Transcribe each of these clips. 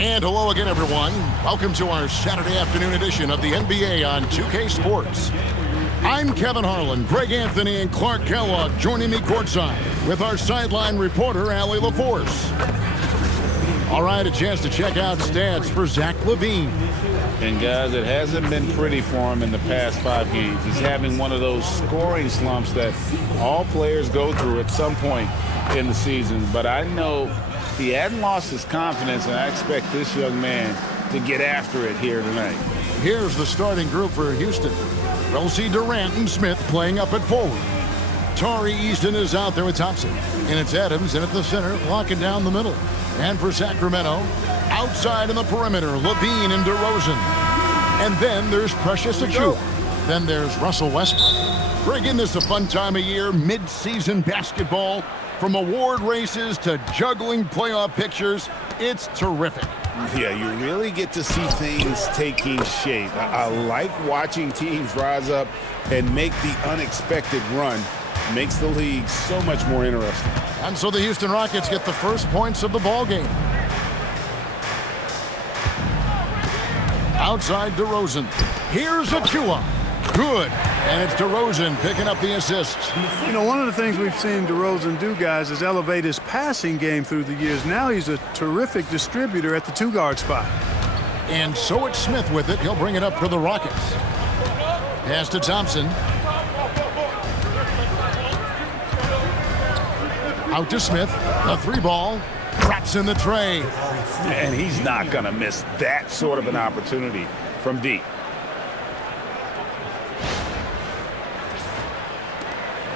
And hello again, everyone. Welcome to our Saturday afternoon edition of the NBA on 2K Sports. I'm Kevin Harlan. Greg Anthony and Clark Kellogg joining me courtside with our sideline reporter, Allie LaForce. All right, a chance to check out stats for Zach LaVine. And guys, it hasn't been pretty for him in the past 5 games. He's having one of those scoring slumps that all players go through at some point in the season. But I know he hadn't lost his confidence, and I expect this young man to get after it here tonight. Here's the starting group for Houston. Rosie, Durant, and Smith playing up at forward. Tari Easton is out there with Thompson. And it's Adams in at the center, locking down the middle. And for Sacramento, outside in the perimeter, LaVine and DeRozan. And then there's Precious Achiuwa. Then there's Russell Westbrook. Greg, isn't this a fun time of year? Mid-season basketball. From award races to juggling playoff pictures, it's terrific. Yeah, you really get to see things taking shape. I like watching teams rise up and make the unexpected run. Makes the league so much more interesting. And so the Houston Rockets get the first points of the ball game. Outside DeRozan. Here's Achiuwa. Good. And it's DeRozan picking up the assist. You know, one of the things we've seen DeRozan do, guys, is elevate his passing game through the years. Now he's a terrific distributor at the two-guard spot. And so it's Smith with it. He'll bring it up for the Rockets. Pass to Thompson. Out to Smith. The three ball. Drops in the tray. And he's not going to miss that sort of an opportunity from deep.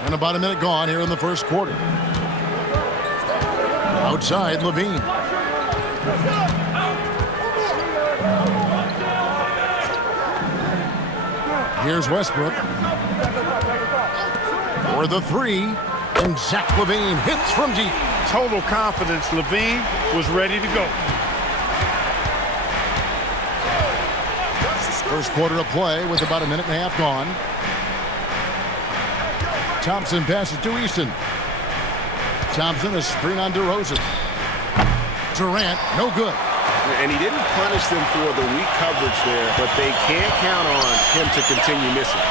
And about a minute gone here in the first quarter. Outside, LaVine. Here's Westbrook. For the three. And Zach LaVine hits from deep. Total confidence. LaVine was ready to go. First quarter of play with about a minute and a half gone. Thompson passes to Easton. Thompson, a screen on DeRozan. Durant, no good. And he didn't punish them for the weak coverage there, but they can't count on him to continue missing.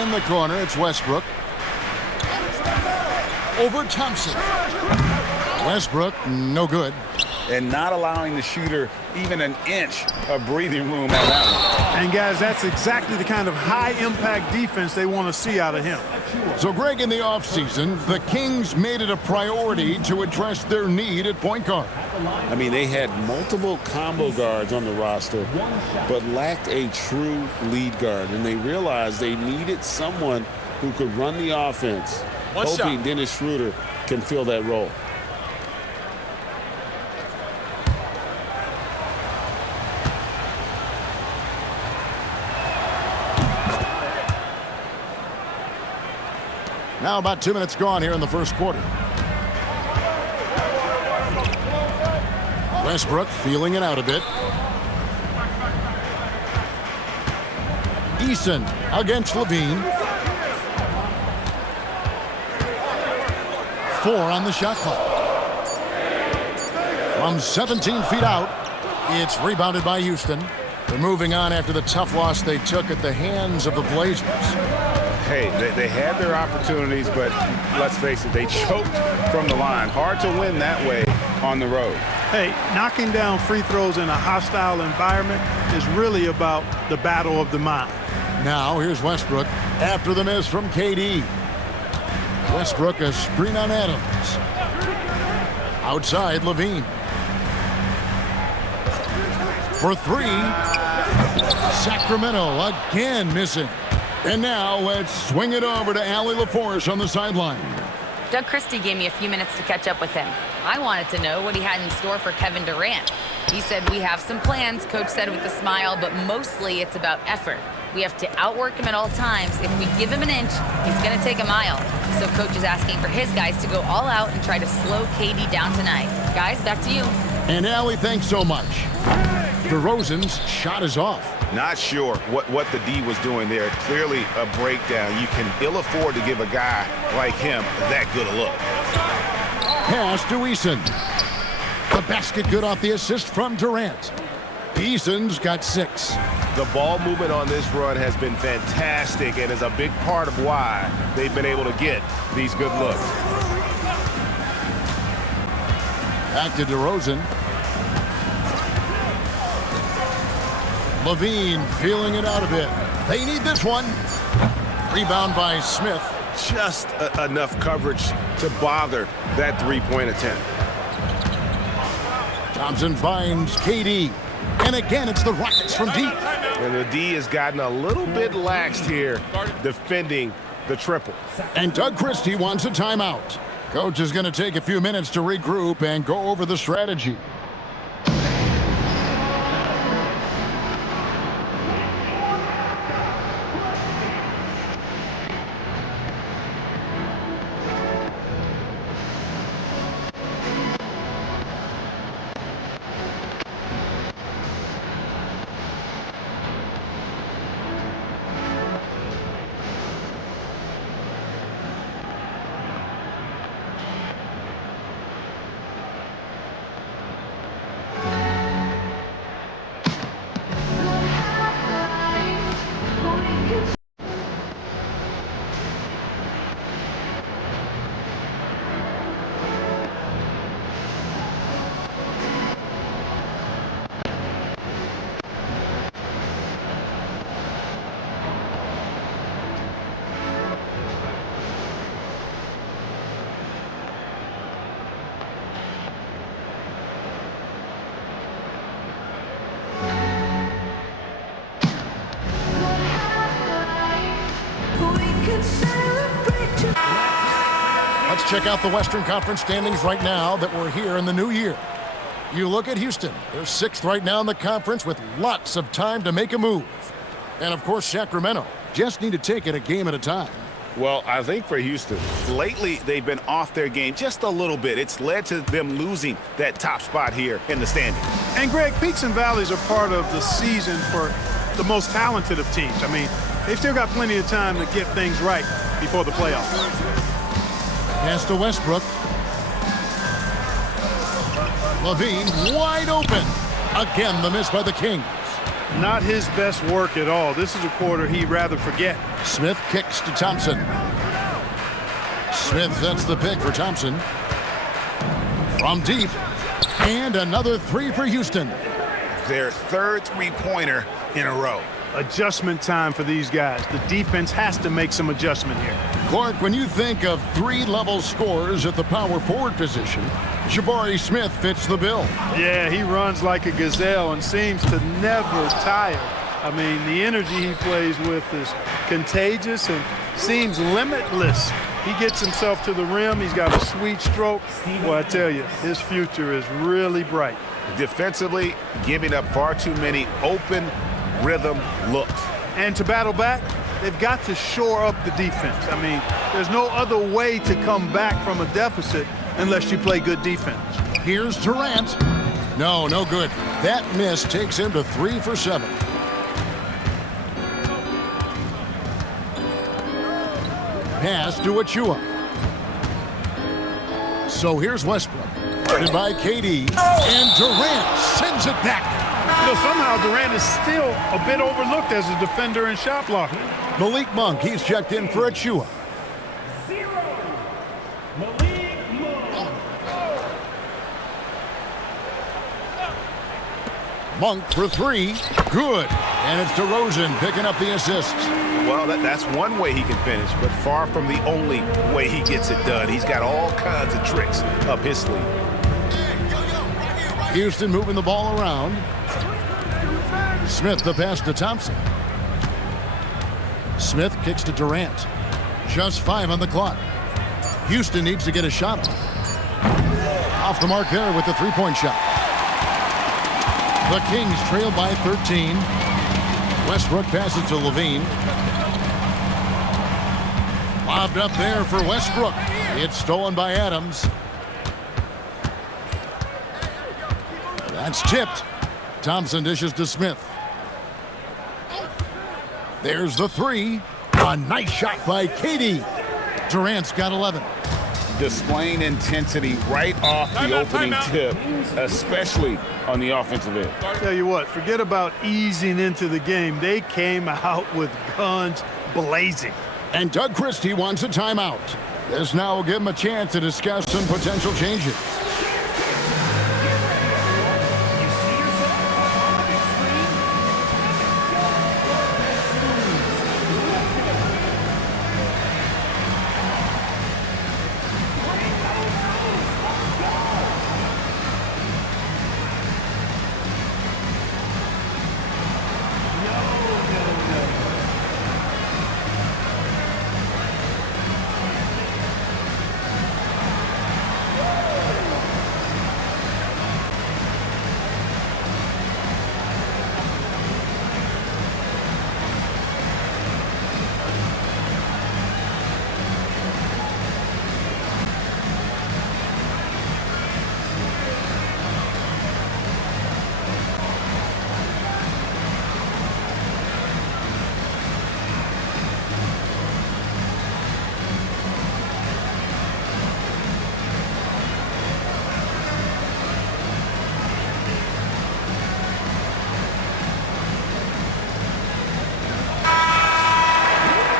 In the corner, it's Westbrook. Over Thompson. Westbrook, no good. And not allowing the shooter even an inch of breathing room on that one. And, guys, that's exactly the kind of high-impact defense they want to see out of him. So, Greg, in the offseason, the Kings made it a priority to address their need at point guard. I mean, they had multiple combo guards on the roster, but lacked a true lead guard. And they realized they needed someone who could run the offense, hoping Dennis Schroeder can fill that role. Now about 2 minutes gone here in the first quarter. Westbrook feeling it out a bit. Easton against LaVine. 4 on the shot clock. From 17 feet out, it's rebounded by Houston. They're moving on after the tough loss they took at the hands of the Blazers. Hey, they had their opportunities, but let's face it, they choked from the line. Hard to win that way on the road. Hey, knocking down free throws in a hostile environment is really about the battle of the mind. Now here's Westbrook after the miss from KD. Westbrook a screen on Adams. Outside, LaVine. For three. Sacramento again missing. And now let's swing it over to Allie LaForce on the sideline. Doug Christie gave me a few minutes to catch up with him. I wanted to know what he had in store for Kevin Durant. He said, "We have some plans," Coach said with a smile, "but mostly it's about effort. We have to outwork him at all times. If we give him an inch, he's going to take a mile." So Coach is asking for his guys to go all out and try to slow KD down tonight. Guys, back to you. And Allie, thanks so much. DeRozan's shot is off. Not sure what the D was doing there. Clearly a breakdown. You can ill afford to give a guy like him that good a look. Pass to Easton. The basket good off the assist from Durant. Eason's got 6. The ball movement on this run has been fantastic and is a big part of why they've been able to get these good looks. Back to DeRozan. Levine feeling it out a bit. They need this one. Rebound by Smith. Just enough coverage to bother that three-point attempt. Thompson finds KD. And again, it's the Rockets from deep. And the D has gotten a little bit laxed here defending the triple. And Doug Christie wants a timeout. Coach is going to take a few minutes to regroup and go over the strategy. Let's check out the Western Conference standings right now that we're here in the new year. You look at Houston. They're 6th right now in the conference with lots of time to make a move. And, of course, Sacramento just need to take it a game at a time. Well, I think for Houston, lately they've been off their game just a little bit. It's led to them losing that top spot here in the standings. And, Greg, peaks and valleys are part of the season for the most talented of teams. I mean, they've still got plenty of time to get things right before the playoffs. Pass to Westbrook. Levine wide open. Again, the miss by the Kings. Not his best work at all. This is a quarter he'd rather forget. Smith kicks to Thompson. Smith sets the pick for Thompson. From deep. And another 3 for Houston. Their third three-pointer in a row. Adjustment time for these guys. The defense has to make some adjustment here. Clark, when you think of 3-level scorers at the power forward position, Jabari Smith fits the bill. Yeah, he runs like a gazelle and seems to never tire. I mean, the energy he plays with is contagious and seems limitless. He gets himself to the rim. He's got a sweet stroke. Well, I tell you, his future is really bright. Defensively, giving up far too many open rhythm looks. And to battle back, they've got to shore up the defense. I mean, there's no other way to come back from a deficit unless you play good defense. Here's Durant. No good. That miss takes him to 3 for 7. Pass to Achua. So here's Westbrook. Guarded by KD. And Durant sends it back. You know, somehow Durant is still a bit overlooked as a defender and shot blocker. Malik Monk, he's checked in for Achua. Monk for 3. Good. And it's DeRozan picking up the assist. Well, that's one way he can finish, but far from the only way he gets it done. He's got all kinds of tricks up his sleeve. Houston moving the ball around. Smith the pass to Thompson. Smith kicks to Durant. Just 5 on the clock. Houston needs to get a shot off. Off the mark there with the three-point shot. The Kings trail by 13. Westbrook passes to Levine. Lobbed up there for Westbrook. It's stolen by Adams. That's tipped. Thompson dishes to Smith. There's the 3. A nice shot by KD. Durant's got 11. displaying intensity right off the opening tip, especially on the offensive end. Tell you what, forget about easing into the game. They came out with guns blazing. And Doug Christie wants a timeout. This now will give him a chance to discuss some potential changes.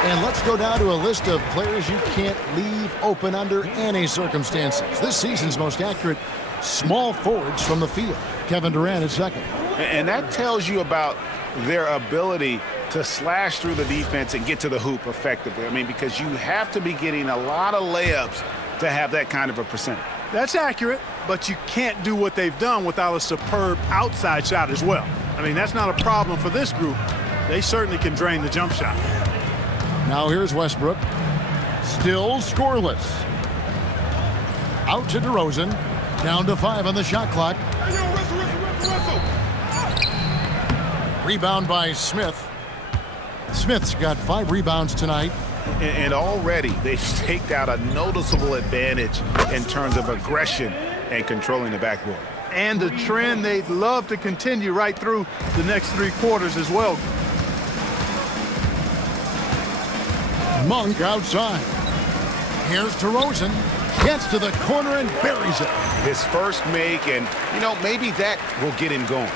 And let's go down to a list of players you can't leave open under any circumstances. This season's most accurate small forwards from the field. Kevin Durant is second. And that tells you about their ability to slash through the defense and get to the hoop effectively. I mean, because you have to be getting a lot of layups to have that kind of a percentage. That's accurate, but you can't do what they've done without a superb outside shot as well. I mean, that's not a problem for this group. They certainly can drain the jump shot. Now here's Westbrook. Still scoreless. Out to DeRozan. Down to 5 on the shot clock. Rebound by Smith. Smith's got 5 rebounds tonight. And already they've staked out a noticeable advantage in terms of aggression and controlling the backboard. And a trend they'd love to continue right through the next 3 quarters as well. Monk outside. Here's DeRozan. Gets to the corner and buries it. His first make, and, you know, maybe that will get him going.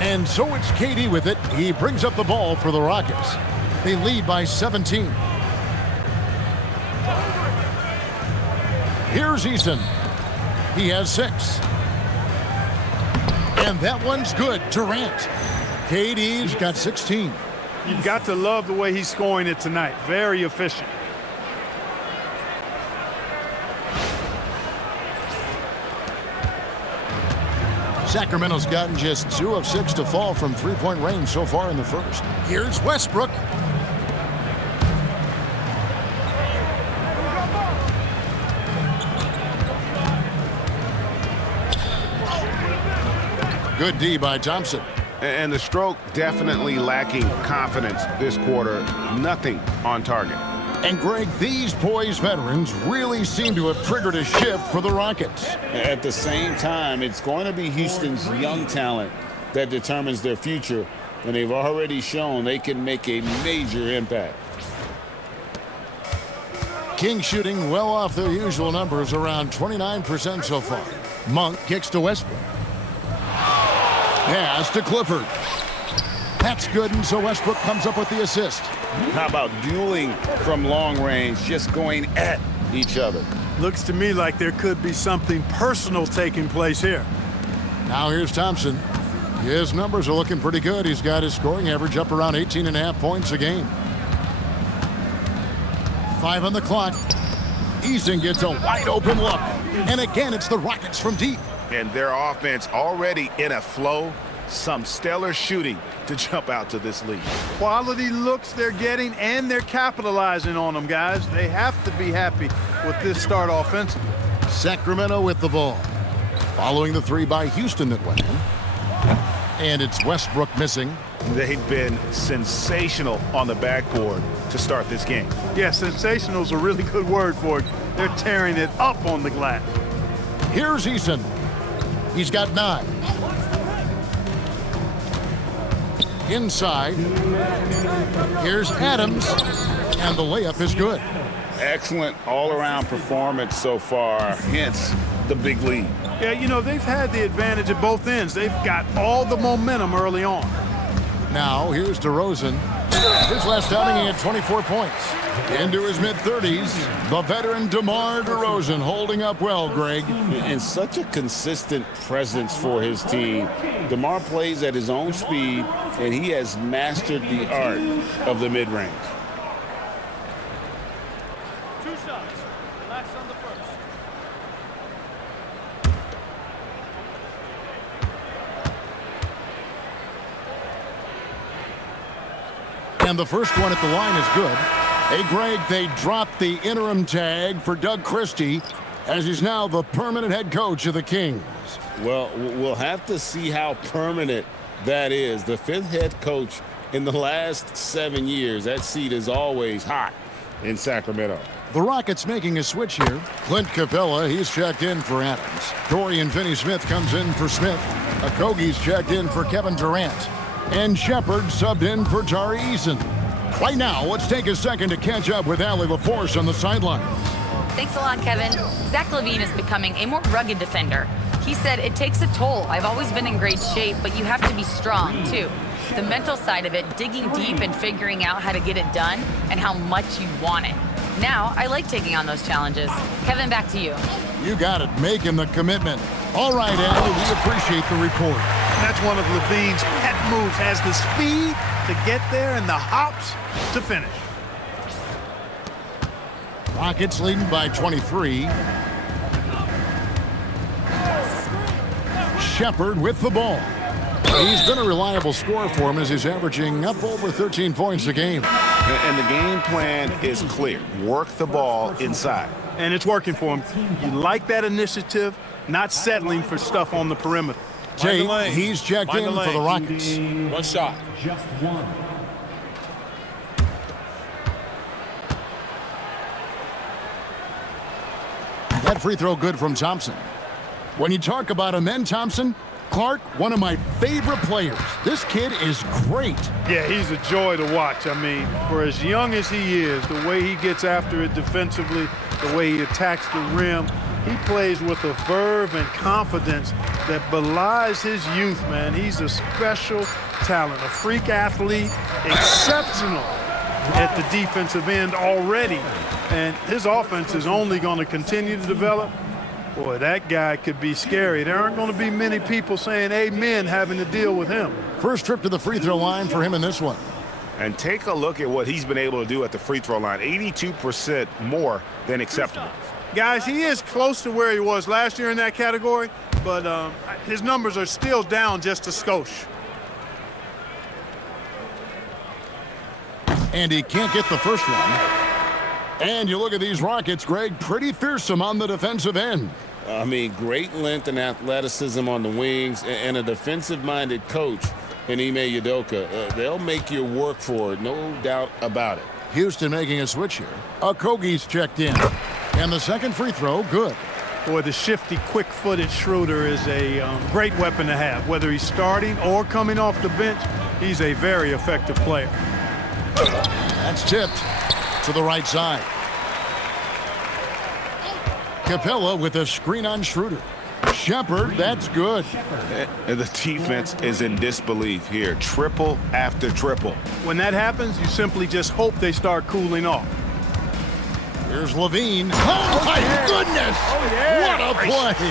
And so it's KD with it. He brings up the ball for the Rockets. They lead by 17. Here's Eason. He has 6. And that one's good. Durant. KD's got 16. You've got to love the way he's scoring it tonight. Very efficient. Sacramento's gotten just 2 of 6 to fall from three-point range so far in the first. Here's Westbrook. Good D by Thompson. And the stroke definitely lacking confidence this quarter. Nothing on target. And Greg, these poised veterans really seem to have triggered a shift for the Rockets. At the same time, it's going to be Houston's young talent that determines their future, and they've already shown they can make a major impact. King shooting well off their usual numbers, around 29% so far. Monk kicks to Westbrook. Pass to Clifford. That's good, and so Westbrook comes up with the assist. How about dueling from long range, just going at each other? Looks to me like there could be something personal taking place here. Now here's Thompson. His numbers are looking pretty good. He's got his scoring average up around 18.5 points a game. 5 on the clock. Eason gets a wide open look. And again, it's the Rockets from deep. And their offense already in a flow. Some stellar shooting to jump out to this lead. Quality looks they're getting, and they're capitalizing on them, guys. They have to be happy with this start offensively. Sacramento with the ball. Following the 3 by Houston that went in. And it's Westbrook missing. They've been sensational on the backboard to start this game. Yeah, sensational is a really good word for it. They're tearing it up on the glass. Here's Eason. He's got 9. inside. Here's Adams, and the layup is good. Excellent all-around performance so far, hence the big lead. Yeah, you know, they've had the advantage at both ends. They've got all the momentum early on. Now, here's DeRozan. His last outing, he had 24 points. Into his mid-30s, the veteran DeMar DeRozan holding up well, Greg. And such a consistent presence for his team. DeMar plays at his own speed, and he has mastered the art of the mid-range. 2 shots. Relax on the first. And the first one at the line is good. Hey, Greg, they dropped the interim tag for Doug Christie as he's now the permanent head coach of the Kings. Well, we'll have to see how permanent that is. The 5th head coach in the last 7 years. That seat is always hot in Sacramento. The Rockets making a switch here. Clint Capella, he's checked in for Adams. Dorian Finney-Smith comes in for Smith. Okogie's checked in for Kevin Durant. And Shepard subbed in for Tari Eason. Right now, let's take a second to catch up with Allie LaForce on the sidelines. Thanks a lot, Kevin. Zach LaVine is becoming a more rugged defender. He said, it takes a toll. I've always been in great shape, but you have to be strong, too. The mental side of it, digging deep and figuring out how to get it done and how much you want it. Now, I like taking on those challenges. Kevin, back to you. You got it, making the commitment. All right, Allie, we appreciate the report. That's one of LaVine's pet moves. Has the speed to get there and the hops to finish. Rockets leading by 23. Shepard with the ball. He's been a reliable scorer for him as he's averaging up over 13 points a game. And the game plan is clear. Work the ball inside. And it's working for him. You like that initiative, not settling for stuff on the perimeter. Tate, he's checked in for the Rockets. One shot. Just one. That free throw good from Thompson. When you talk about him and Thompson, Clark, one of my favorite players. This kid is great. Yeah, he's a joy to watch. I mean, for as young as he is, the way he gets after it defensively, the way he attacks the rim, he plays with a verve and confidence that belies his youth, man. He's a special talent, a freak athlete, exceptional at the defensive end already. And his offense is only going to continue to develop. Boy, that guy could be scary. There aren't going to be many people saying amen having to deal with him. First trip to the free throw line for him in this one. And take a look at what he's been able to do at the free throw line. 82% more than acceptable. Guys, he is close to where he was last year in that category, but his numbers are still down just a skosh. And he can't get the first one. And you look at these Rockets, Greg, pretty fearsome on the defensive end. I mean, great length and athleticism on the wings, and a defensive-minded coach in Ime Udoka. They'll make you work for it, no doubt about it. Houston making a switch here. Okogie's checked in. And the second free throw, good. Boy, the shifty, quick-footed Schroeder is a great weapon to have. Whether he's starting or coming off the bench, he's a very effective player. That's tipped to the right side. Capella with a screen on Schroeder. Shepard, that's good. And the defense is in disbelief here. Triple after triple. When that happens, you simply just hope they start cooling off. Here's LaVine. Oh, my goodness! Oh, yeah. What a play!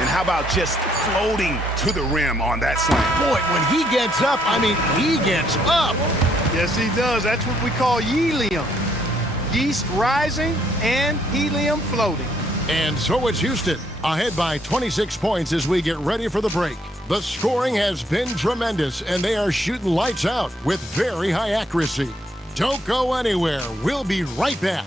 And how about just floating to the rim on that slam? Boy, when he gets up, I mean, he gets up. Yes, he does. That's what we call helium. Yeast rising and helium floating. And so it's Houston, ahead by 26 points as we get ready for the break. The scoring has been tremendous, and they are shooting lights out with very high accuracy. Don't go anywhere. We'll be right back.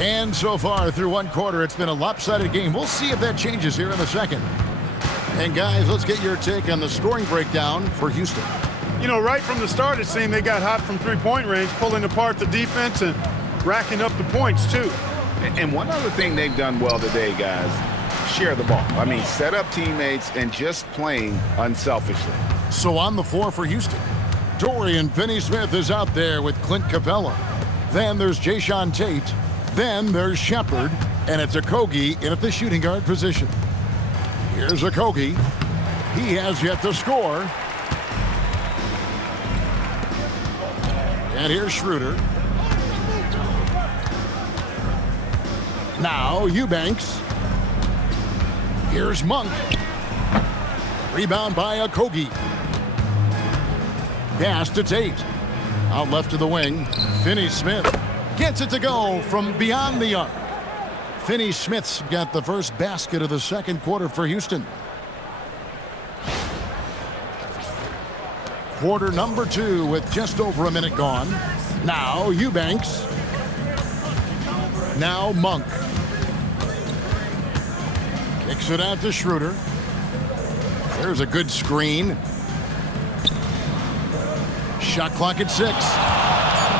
And so far through one quarter, it's been a lopsided game. We'll see if that changes here in the second. And guys, let's get your take on the scoring breakdown for Houston. You know, right from the start, it seemed they got hot from three-point range, pulling apart the defense and racking up the points, too. And one other thing they've done well today, guys, share the ball. I mean, set up teammates and just playing unselfishly. So on the floor for Houston, Dorian Finney-Smith is out there with Clint Capella. Then there's Jayshawn Tate. Then there's Shepard, and it's Okogie in at the shooting guard position. Here's Okogie. He has yet to score. And here's Schroeder. Now Eubanks. Here's Monk. Rebound by Okogie. Pass to Tate. Out left to the wing. Finney-Smith gets it to go from beyond the arc. Finney-Smith's got the first basket of the second quarter for Houston. Quarter number 2 with just over a minute gone. Now Eubanks. Now Monk. Kicks it out to Schroeder. There's a good screen. Shot clock at 6.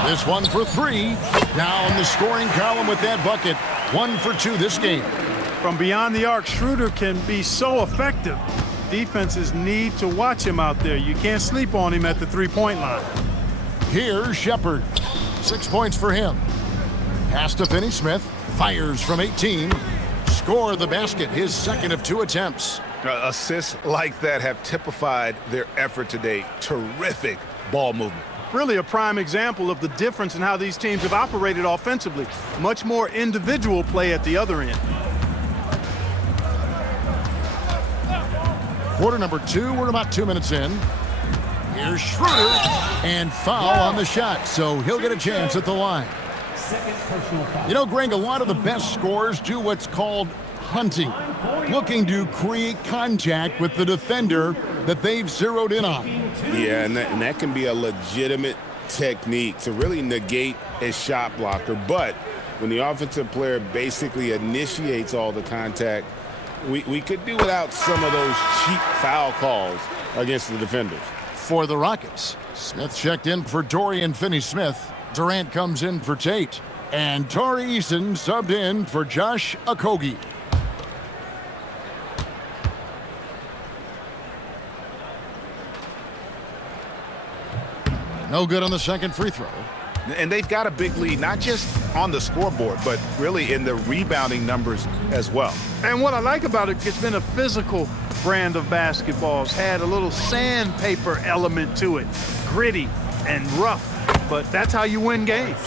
This one for 3. Down the scoring column with that bucket. 1 for 2 this game. From beyond the arc, Schroeder can be so effective. Defenses need to watch him out there. You can't sleep on him at the three-point line. Here's Shepard. 6 points for him. Pass to Finney-Smith. Fires from 18. Score the basket, his second of 2 attempts. Assists like that have typified their effort today. Terrific ball movement. Really a prime example of the difference in how these teams have operated offensively. Much more individual play at the other end. Quarter number 2, we're about 2 minutes in. Here's Schroeder, and foul on the shot, so he'll get a chance at the line. You know, Greg, a lot of the best scorers do what's called hunting, looking to create contact with the defender that they've zeroed in on. Yeah, and that can be a legitimate technique to really negate a shot blocker. But when the offensive player basically initiates all the contact, we could do without some of those cheap foul calls against the defenders. For the Rockets, Smith checked in for Dorian Finney-Smith. Durant comes in for Tate. And Tari Eason subbed in for Josh Okogie. No good on the second free throw. And they've got a big lead, not just on the scoreboard, but really in the rebounding numbers as well. And what I like about it, it's been a physical brand of basketball. It's had a little sandpaper element to it. Gritty and rough, but that's how you win games.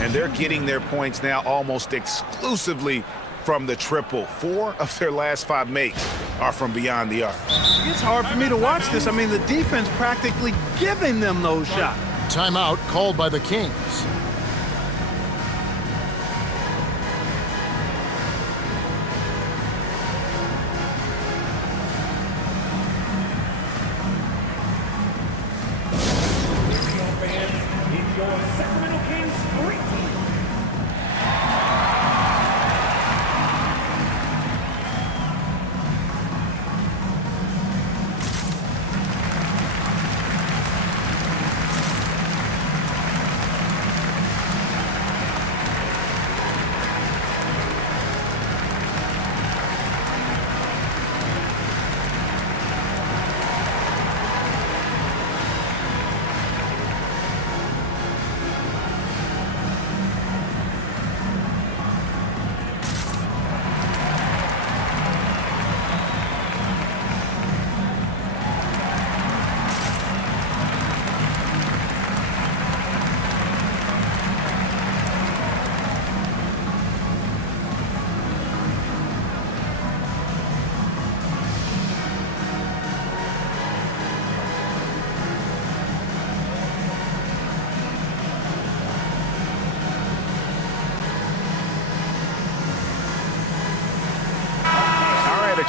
And they're getting their points now almost exclusively from the triple. 4 of their last 5 makes are from beyond the arc. It's hard for me to watch this. I mean, the defense practically giving them those shots. Timeout called by the Kings. It's your Sacramento Kings street team.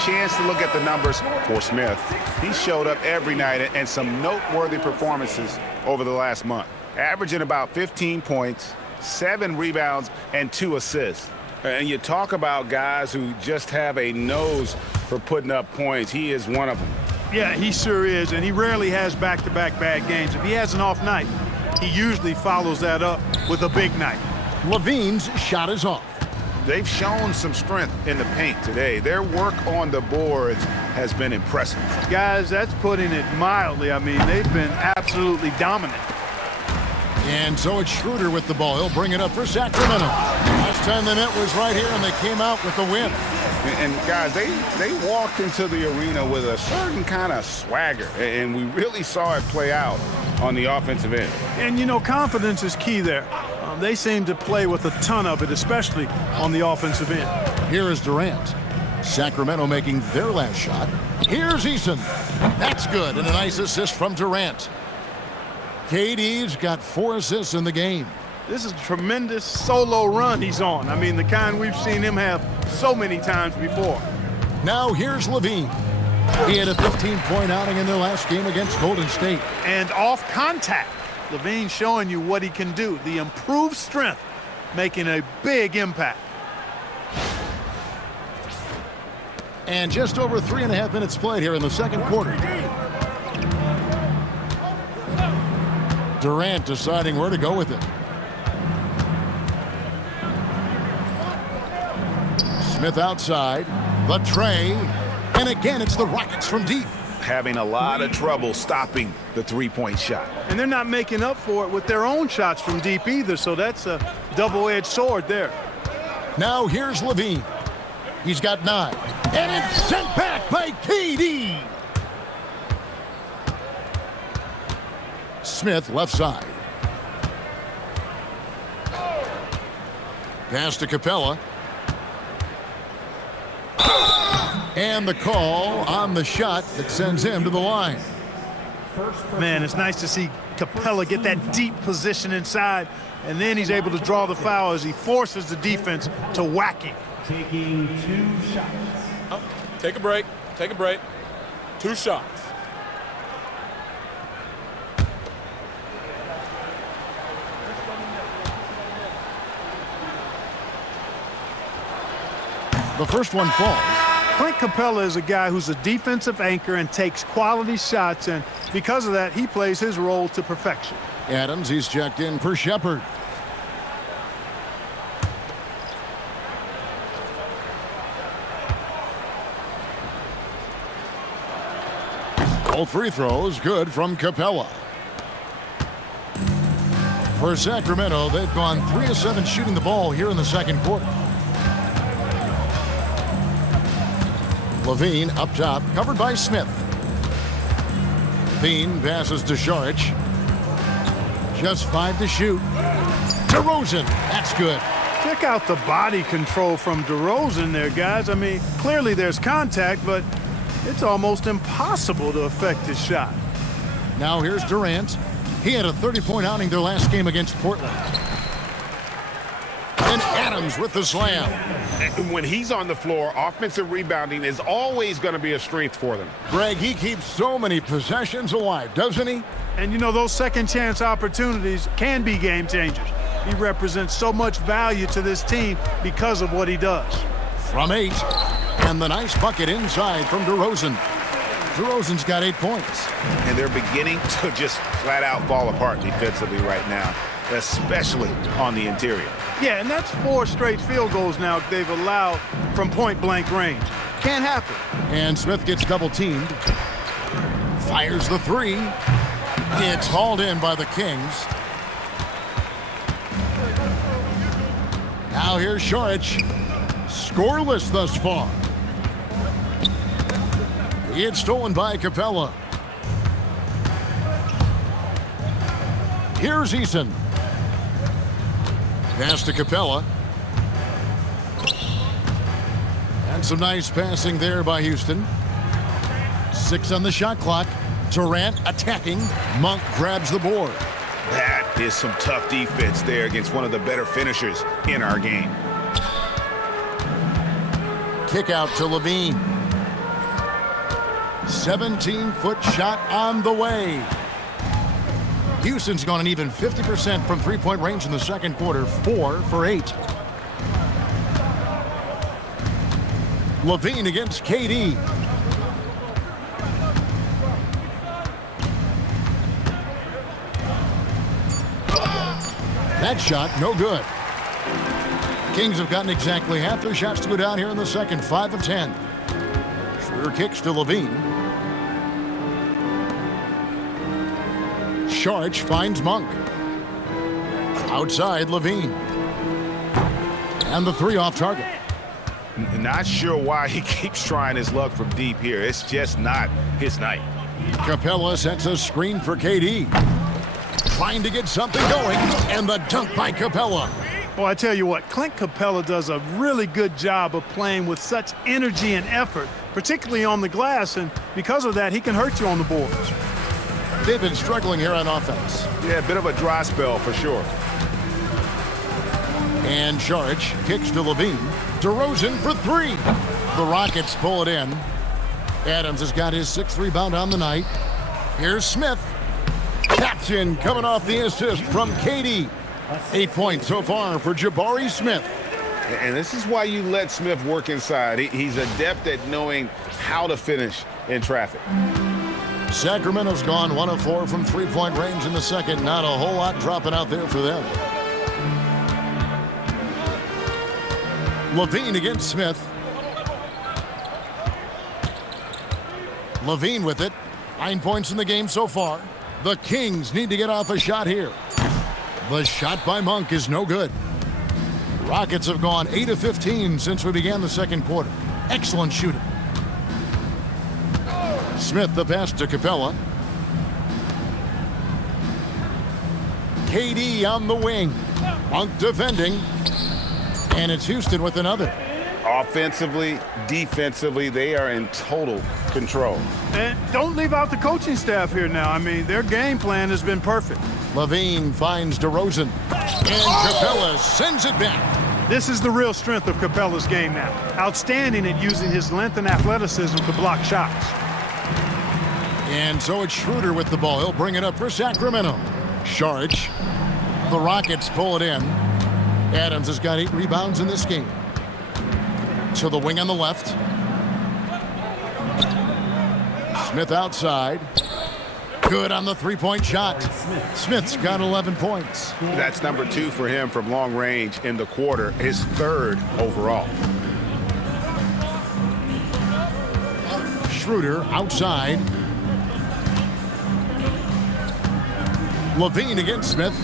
Chance to look at the numbers for Smith. He showed up every night and some noteworthy performances over the last month. Averaging about 15 points, 7 rebounds, and 2 assists. And you talk about guys who just have a nose for putting up points. He is one of them. Yeah, he sure is, and he rarely has back-to-back bad games. If he has an off night, he usually follows that up with a big night. Levine's shot is off. They've shown some strength in the paint today. Their work on the boards has been impressive. Guys, that's putting it mildly. I mean, they've been absolutely dominant. And so it's Schroeder with the ball. He'll bring it up for Sacramento. Last time they met was right here, and they came out with the win. And guys, they walked into the arena with a certain kind of swagger, and we really saw it play out on the offensive end. And, you know, confidence is key there. They seem to play with a ton of it, especially on the offensive end. Here is Durant. Sacramento making their last shot. Here's Eason. That's good, and a nice assist from Durant. KD's got 4 assists in the game. This is a tremendous solo run he's on. I mean, the kind we've seen him have so many times before. Now here's Levine. He had a 15-point outing in their last game against Golden State. And off contact, Levine showing you what he can do. The improved strength making a big impact. And just over 3.5 minutes played here in the second quarter. Durant deciding where to go with it. Smith outside, the tray, and again it's the Rockets from deep. Having a lot of trouble stopping the three-point shot. And they're not making up for it with their own shots from deep either, so that's a double-edged sword there. Now here's Levine. He's got 9, and it's sent back by KD. Smith left side. Pass to Capella. And the call on the shot that sends him to the line. Man, it's nice to see Capella get that deep position inside, and then he's able to draw the foul as he forces the defense to whack him. Taking 2 shots. Oh, take a break. Take a break. 2 shots. The first one falls. Clint Capella is a guy who's a defensive anchor and takes quality shots, and because of that, he plays his role to perfection. Adams, he's checked in for Shepard. Both free throws good from Capella. For Sacramento, they've gone 3 of 7 shooting the ball here in the second quarter. Levine up top, covered by Smith. Levine passes to Šarić. Just 5 to shoot. DeRozan, that's good. Check out the body control from DeRozan there, guys. I mean, clearly there's contact, but it's almost impossible to affect his shot. Now here's Durant. He had a 30-point outing their last game against Portland. And Adams with the slam. And when he's on the floor, offensive rebounding is always going to be a strength for them. Greg, he keeps so many possessions alive, doesn't he? And you know, those second chance opportunities can be game changers. He represents so much value to this team because of what he does. From 8. And the nice bucket inside from DeRozan. DeRozan's got 8 points. And they're beginning to just flat out fall apart defensively right now, especially on the interior. Yeah, and that's 4 straight field goals now they've allowed from point-blank range. Can't happen. And Smith gets double-teamed. Fires the 3. It's hauled in by the Kings. Now here's Šarić. Scoreless thus far. It's stolen by Capella. Here's Eason. Pass to Capella. And some nice passing there by Houston. 6 on the shot clock. Durant attacking. Monk grabs the board. That is some tough defense there against one of the better finishers in our game. Kick out to Levine. 17-foot shot on the way. Houston's gone an even 50% from three-point range in the second quarter, 4 for 8. Levine against KD. That shot, no good. Kings have gotten exactly half their shots to go down here in the second, 5 of 10. Schroeder kicks to Levine. Sharch finds Monk. Outside, Levine. And the three off target. Not sure why he keeps trying his luck from deep here. It's just not his night. Capella sets a screen for KD. Trying to get something going, and the dunk by Capella. Well, I tell you what, Clint Capella does a really good job of playing with such energy and effort, particularly on the glass, and because of that, he can hurt you on the boards. They've been struggling here on offense. Yeah, a bit of a dry spell for sure. And Sharch kicks to Levine. DeRozan for three. The Rockets pull it in. Adams has got his 6th rebound on the night. Here's Smith. Captain coming off the assist from KD. 8 points so far for Jabari Smith. And this is why you let Smith work inside. He's adept at knowing how to finish in traffic. Sacramento's gone 1 of 4 from three-point range in the second. Not a whole lot dropping out there for them. Levine against Smith. Levine with it. 9 points in the game so far. The Kings need to get off a shot here. The shot by Monk is no good. Rockets have gone 8 of 15 since we began the second quarter. Excellent shooting. Smith the pass to Capella. KD on the wing. Monk defending. And it's Houston with another. Offensively, defensively, they are in total control. And don't leave out the coaching staff here now. I mean, their game plan has been perfect. Levine finds DeRozan. And Capella sends it back. This is the real strength of Capella's game now. Outstanding at using his length and athleticism to block shots. And so it's Schroeder with the ball. He'll bring it up for Sacramento. Sharch. The Rockets pull it in. Adams has got 8 rebounds in this game. To the wing on the left. Smith outside. Good on the three-point shot. Smith's got 11 points. That's number 2 for him from long range in the quarter, his 3rd overall. Schroeder outside. Levine against Smith.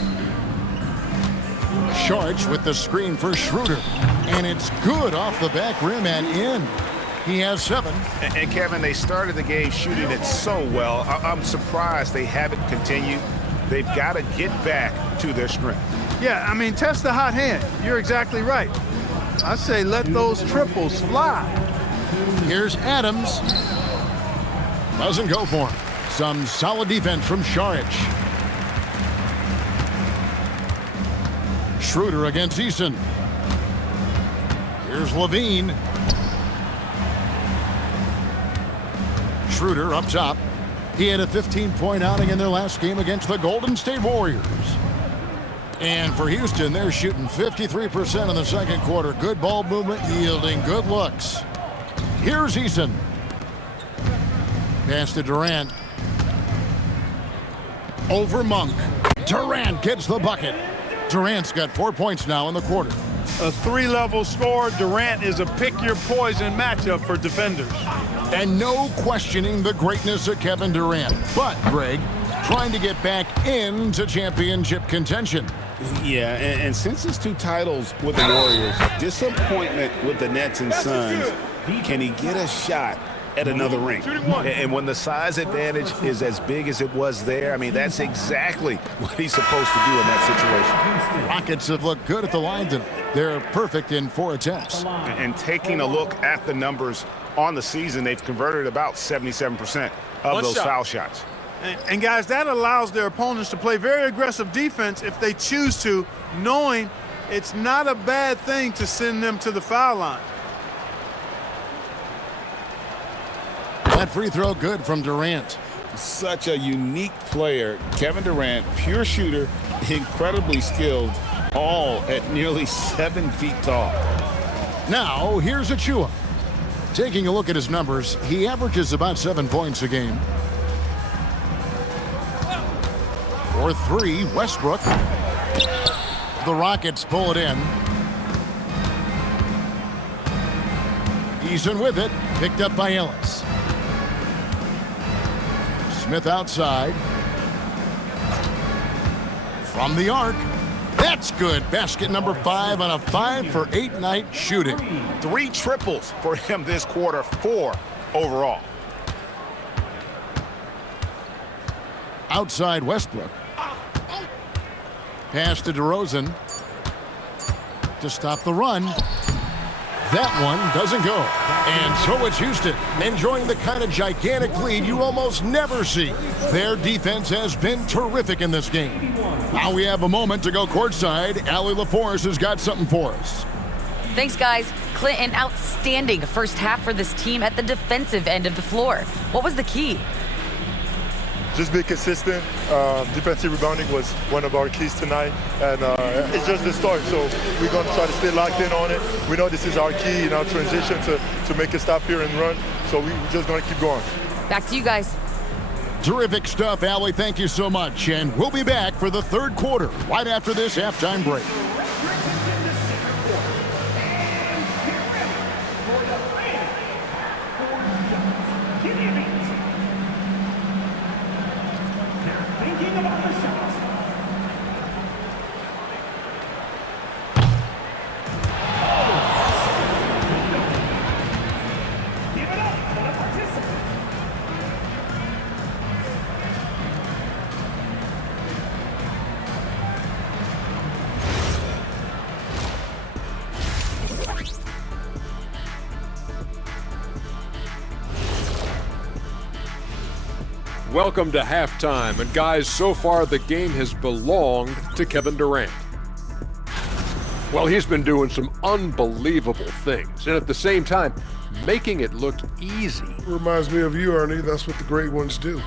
Sharch with the screen for Schroeder. And it's good off the back rim and in. He has 7. And Kevin, they started the game shooting it so well. I'm surprised they haven't continued. They've got to get back to their strength. Yeah, I mean, test the hot hand. You're exactly right. I say let those triples fly. Here's Adams. Doesn't go for him. Some solid defense from Sharch. Schroeder against Eason. Here's Levine. Schroeder up top. He had a 15-point outing in their last game against the Golden State Warriors. And for Houston, they're shooting 53% in the second quarter. Good ball movement, yielding good looks. Here's Eason. Pass to Durant. Over Monk. Durant gets the bucket. Durant's got 4 points now in the quarter. A 3-level score. Durant is a pick-your-poison matchup for defenders. And no questioning the greatness of Kevin Durant. But, Greg, trying to get back into championship contention. Yeah, and since his 2 titles with the Warriors, disappointment with the Nets and Suns, can he get a shot at another ring? And when the size advantage is as big as it was there, I mean, that's exactly what he's supposed to do in that situation. Rockets have looked good at the line tonight. They're perfect in 4 attempts. And taking a look at the numbers on the season, they've converted about 77% of those foul shots. And guys, that allows their opponents to play very aggressive defense if they choose to, knowing it's not a bad thing to send them to the foul line. That free throw good from Durant. Such a unique player. Kevin Durant, pure shooter, incredibly skilled, all at nearly 7 feet tall. Now, here's Achua. Taking a look at his numbers, he averages about 7 points a game. For 3, Westbrook. The Rockets pull it in. Eason with it, picked up by Ellis. Smith outside. From the arc. That's good. Basket number 5 on a 5 for 8 night shooting. 3 triples for him this quarter, 4 overall. Outside Westbrook. Pass to DeRozan to stop the run. That one doesn't go. And so it's Houston, enjoying the kind of gigantic lead you almost never see. Their defense has been terrific in this game. Now we have a moment to go courtside. Allie LaForce has got something for us. Thanks, guys. Clint, an outstanding first half for this team at the defensive end of the floor. What was the key? Just be consistent. Defensive rebounding was one of our keys tonight, and it's just the start. So we're going to try to stay locked in on it. We know this is our key in our transition to make a stop here and run. So we're just going to keep going. Back to you guys. Terrific stuff, Allie. Thank you so much. And we'll be back for the third quarter right after this halftime break. Welcome to halftime, and guys, so far the game has belonged to Kevin Durant. Well, he's been doing some unbelievable things, and at the same time, making it look easy. Reminds me of you, Ernie. That's what the great ones do.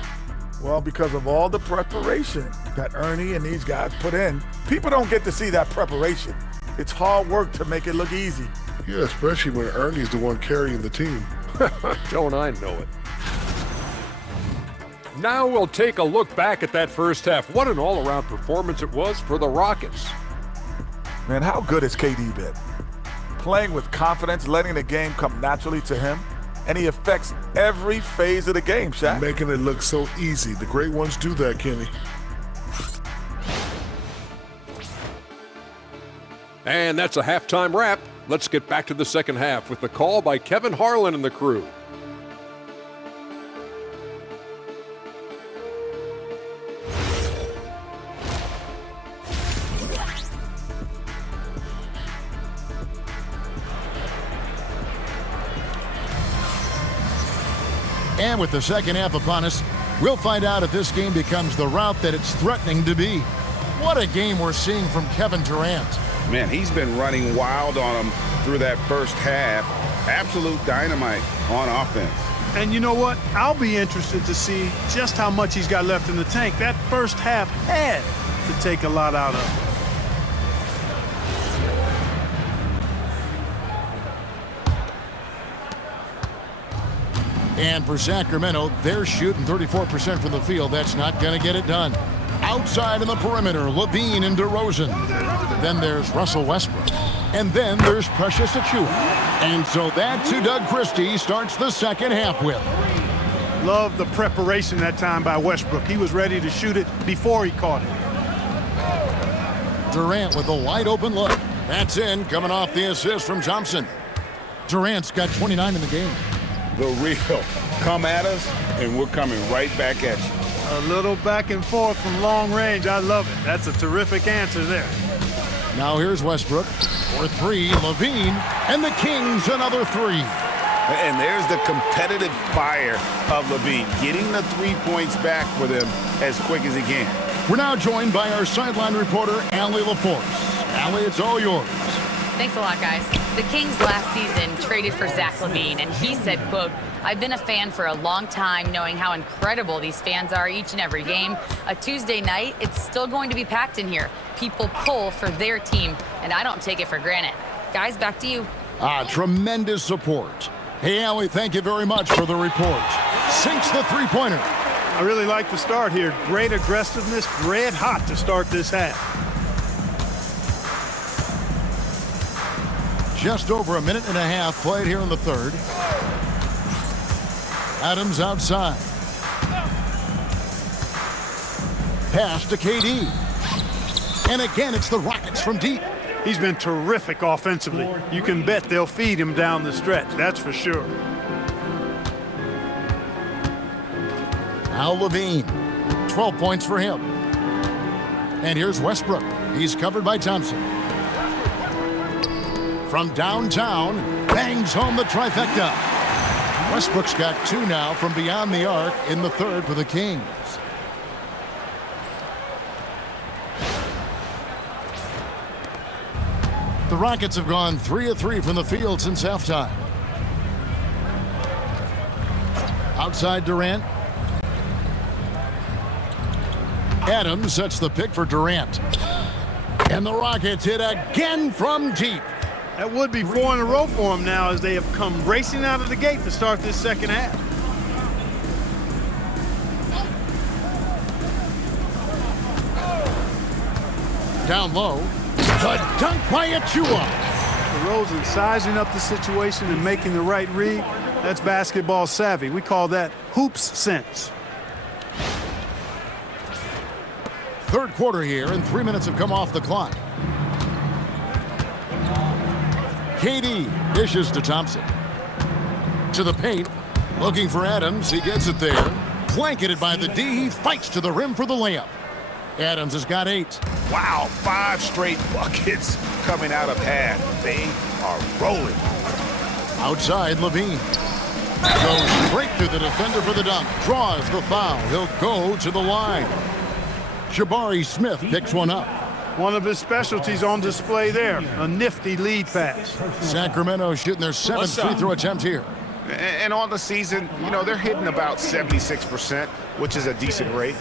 Well, because of all the preparation that Ernie and these guys put in, people don't get to see that preparation. It's hard work to make it look easy. Yeah, especially when Ernie's the one carrying the team. Don't I know it? Now we'll take a look back at that first half. What an all-around performance it was for the Rockets. Man, how good has KD been? Playing with confidence, letting the game come naturally to him, and he affects every phase of the game, Shaq. Making it look so easy. The great ones do that, Kenny. And that's a halftime wrap. Let's get back to the second half with the call by Kevin Harlan and the crew. And with the second half upon us, we'll find out if this game becomes the route that it's threatening to be. What a game we're seeing from Kevin Durant. Man, he's been running wild on him through that first half. Absolute dynamite on offense. And you know what? I'll be interested to see just how much he's got left in the tank. That first half had to take a lot out of him. And for Sacramento, they're shooting 34% from the field. That's not going to get it done. Outside in the perimeter, Levine and DeRozan. Then there's Russell Westbrook. And then there's Precious Achua. And so that's who Doug Christie starts the second half with. Love the preparation that time by Westbrook. He was ready to shoot it before he caught it. Durant with a wide open look. That's in, coming off the assist from Thompson. Durant's got 29 in the game. The real. Come at us, and we're coming right back at you. A little back and forth from long range. I love it. That's a terrific answer there. Now here's Westbrook for 3. Levine, and the Kings another 3. And there's the competitive fire of Levine, getting the 3 points back for them as quick as he can. We're now joined by our sideline reporter, Allie LaForce. Allie, it's all yours. Thanks a lot, guys. The Kings last season traded for Zach LaVine, and he said, quote, "I've been a fan for a long time, knowing how incredible these fans are each and every game. A Tuesday night, it's still going to be packed in here. People pull for their team, and I don't take it for granted." Guys, back to you. Tremendous support. Hey, Allie, thank you very much for the report. Sinks the three-pointer. I really like the start here. Great aggressiveness, red hot to start this half. Just over a minute and a half played here in the third. Adams outside. Pass to KD. And again, it's the Rockets from deep. He's been terrific offensively. You can bet they'll feed him down the stretch, that's for sure. Now LaVine, 12 points for him. And here's Westbrook. He's covered by Thompson. From downtown, bangs home the trifecta. Westbrook's got 2 now from beyond the arc in the third for the Kings. The Rockets have gone 3 of 3 from the field since halftime. Outside Durant. Adams sets the pick for Durant. And the Rockets hit again from deep. That would be 4 in a row for them now as they have come racing out of the gate to start this second half. Down low. The dunk by Achua. DeRozan sizing up the situation and making the right read. That's basketball savvy. We call that hoops sense. Third quarter here, and 3 minutes have come off the clock. KD dishes to Thompson. To the paint. Looking for Adams. He gets it there. Blanketed by the D. He fights to the rim for the layup. Adams has got 8. Wow, 5 straight buckets coming out of half. They are rolling. Outside, LaVine. Goes straight through the defender for the dunk. Draws the foul. He'll go to the line. Jabari Smith picks one up. One of his specialties on display there. A nifty lead pass. Sacramento shooting their 7th free throw attempt here. And on the season, you know, they're hitting about 76%, which is a decent rate.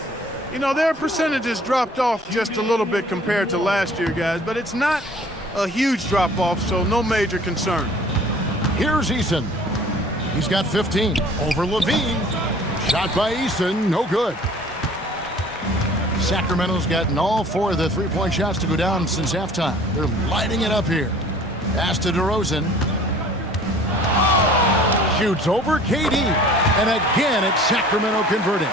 You know, their percentages dropped off just a little bit compared to last year, guys, but it's not a huge drop-off, so no major concern. Here's Eason. He's got 15. Over LaVine. Shot by Eason. No good. Sacramento's gotten all 4 of the three-point shots to go down since halftime. They're lighting it up here. Pass to DeRozan. Shoots over KD. And again, it's Sacramento converting.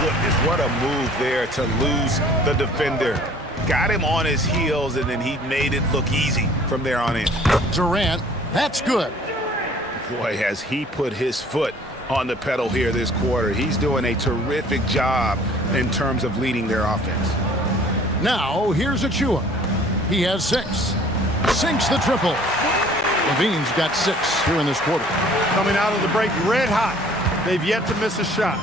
Goodness, what a move there to lose the defender. Got him on his heels, and then he made it look easy from there on in. Durant, that's good. Boy, has he put his foot on the pedal here this quarter. He's doing a terrific job in terms of leading their offense. Now, here's Achua. He has 6. Sinks the triple. LaVine's got 6 here in this quarter. Coming out of the break red hot. They've yet to miss a shot.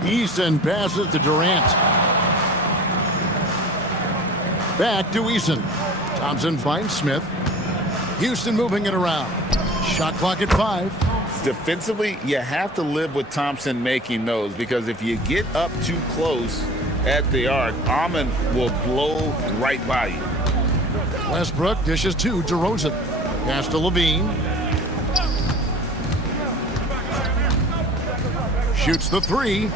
Eason passes to Durant. Back to Eason. Thompson finds Smith. Houston moving it around. Shot clock at 5. Defensively, you have to live with Thompson making those, because if you get up too close at the arc, Amon will blow right by you. Westbrook dishes to DeRozan. Pass to LaVine. Shoots the 3.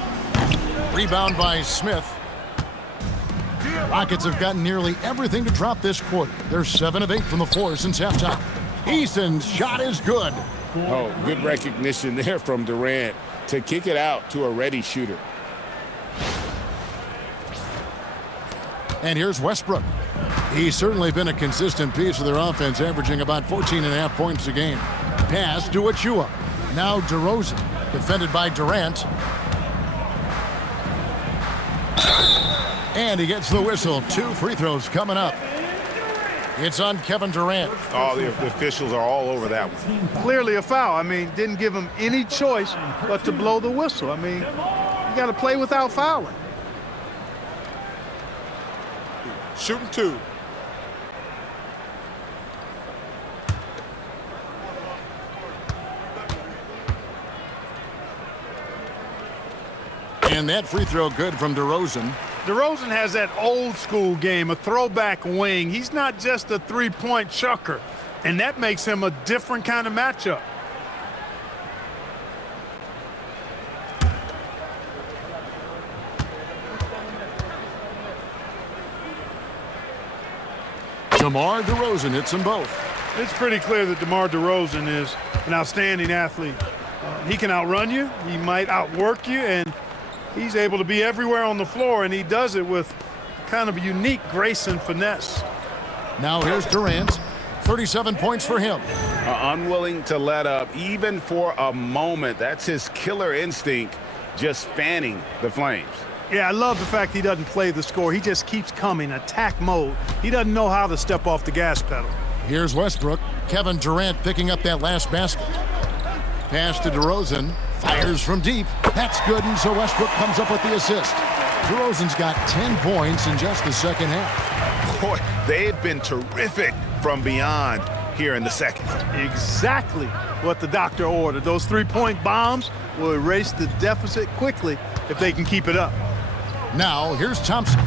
Rebound by Smith. Rockets have gotten nearly everything to drop this quarter. They're 7 of 8 from the floor since halftime. Eason's shot is good. Oh, good recognition there from Durant to kick it out to a ready shooter. And here's Westbrook. He's certainly been a consistent piece of their offense, averaging about 14.5 points a game. Pass to Achua. Now DeRozan, defended by Durant. And he gets the whistle. 2 free throws coming up. It's on Kevin Durant. Oh, the officials are all over that one. Clearly a foul. I mean, didn't give him any choice but to blow the whistle. I mean, you got to play without fouling. Shooting 2. And that free throw good from DeRozan. DeRozan has that old school game, a throwback wing. He's not just a three-point chucker, and that makes him a different kind of matchup. DeMar DeRozan hits them both. It's pretty clear that DeMar DeRozan is an outstanding athlete. He can outrun you, he might outwork you, and he's able to be everywhere on the floor, and he does it with kind of unique grace and finesse. Now here's Durant. 37 points for him. Unwilling to let up even for a moment. That's his killer instinct, just fanning the flames. Yeah, I love the fact he doesn't play the score. He just keeps coming, attack mode. He doesn't know how to step off the gas pedal. Here's Westbrook. Kevin Durant picking up that last basket. Pass to DeRozan. Fires from deep. That's good, and so Westbrook comes up with the assist. DeRozan's got 10 points in just the second half. Boy, they've been terrific from beyond here in the second. Exactly what the doctor ordered. Those three-point bombs will erase the deficit quickly if they can keep it up. Now, here's Thompson.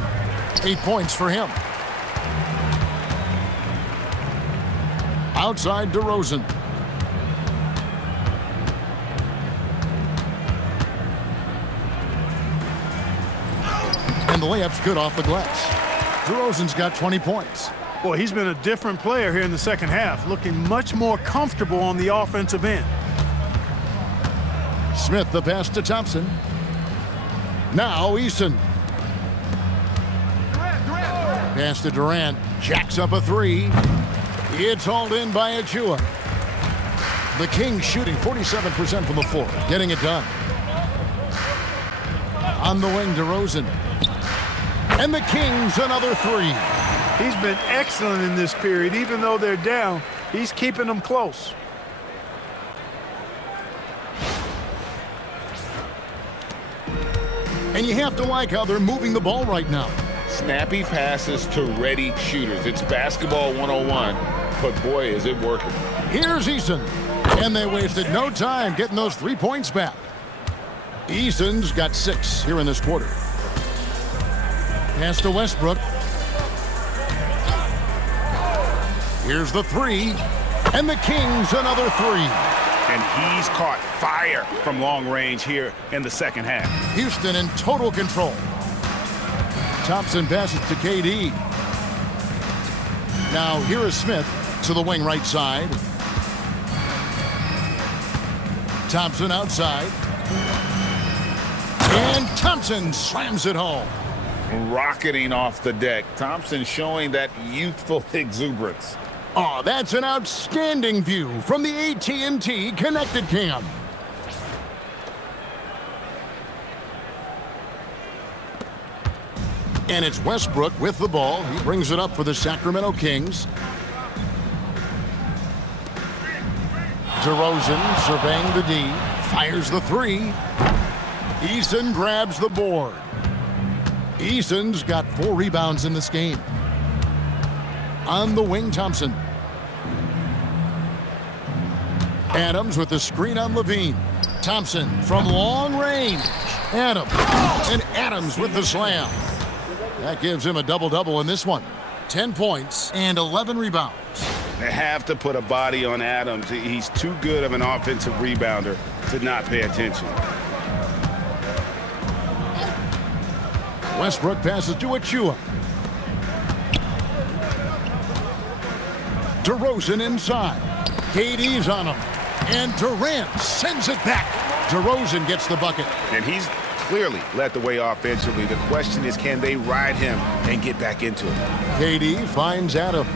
8 points for him. Outside DeRozan. And the layup's good off the glass. DeRozan's got 20 points. Boy, he's been a different player here in the second half, looking much more comfortable on the offensive end. Smith the pass to Thompson. Now Eason. Pass to Durant. Jacks up a three. It's hauled in by Achua. The Kings shooting 47% from the floor, getting it done. On the wing, DeRozan. And the Kings another three. He's been excellent in this period. Even though they're down, he's keeping them close. And you have to like how they're moving the ball right now. Snappy passes to ready shooters. It's basketball 101, but boy, is it working. Here's Eason. And they wasted no time getting those 3 points back. Eason's got 6 here in this quarter. Pass to Westbrook. Here's the three. And the Kings another three. And he's caught fire from long range here in the second half. Houston in total control. Thompson passes to KD. Now here is Smith to the wing right side. Thompson outside. And Thompson slams it home. Rocketing off the deck. Thompson showing that youthful exuberance. Oh, that's an outstanding view from the AT&T Connected Cam. And it's Westbrook with the ball. He brings it up for the Sacramento Kings. DeRozan surveying the D. Fires the three. Eason grabs the board. Eason's got 4 rebounds in this game. On the wing, Thompson. Adams with the screen on Levine. Thompson from long range. Adams. And Adams with the slam. That gives him a double-double in this one. 10 points and 11 rebounds. They have to put a body on Adams. He's too good of an offensive rebounder to not pay attention. Westbrook passes to Achua. DeRozan inside. KD's on him. And Durant sends it back. DeRozan gets the bucket. And he's clearly led the way offensively. The question is, can they ride him and get back into it? KD finds Adams.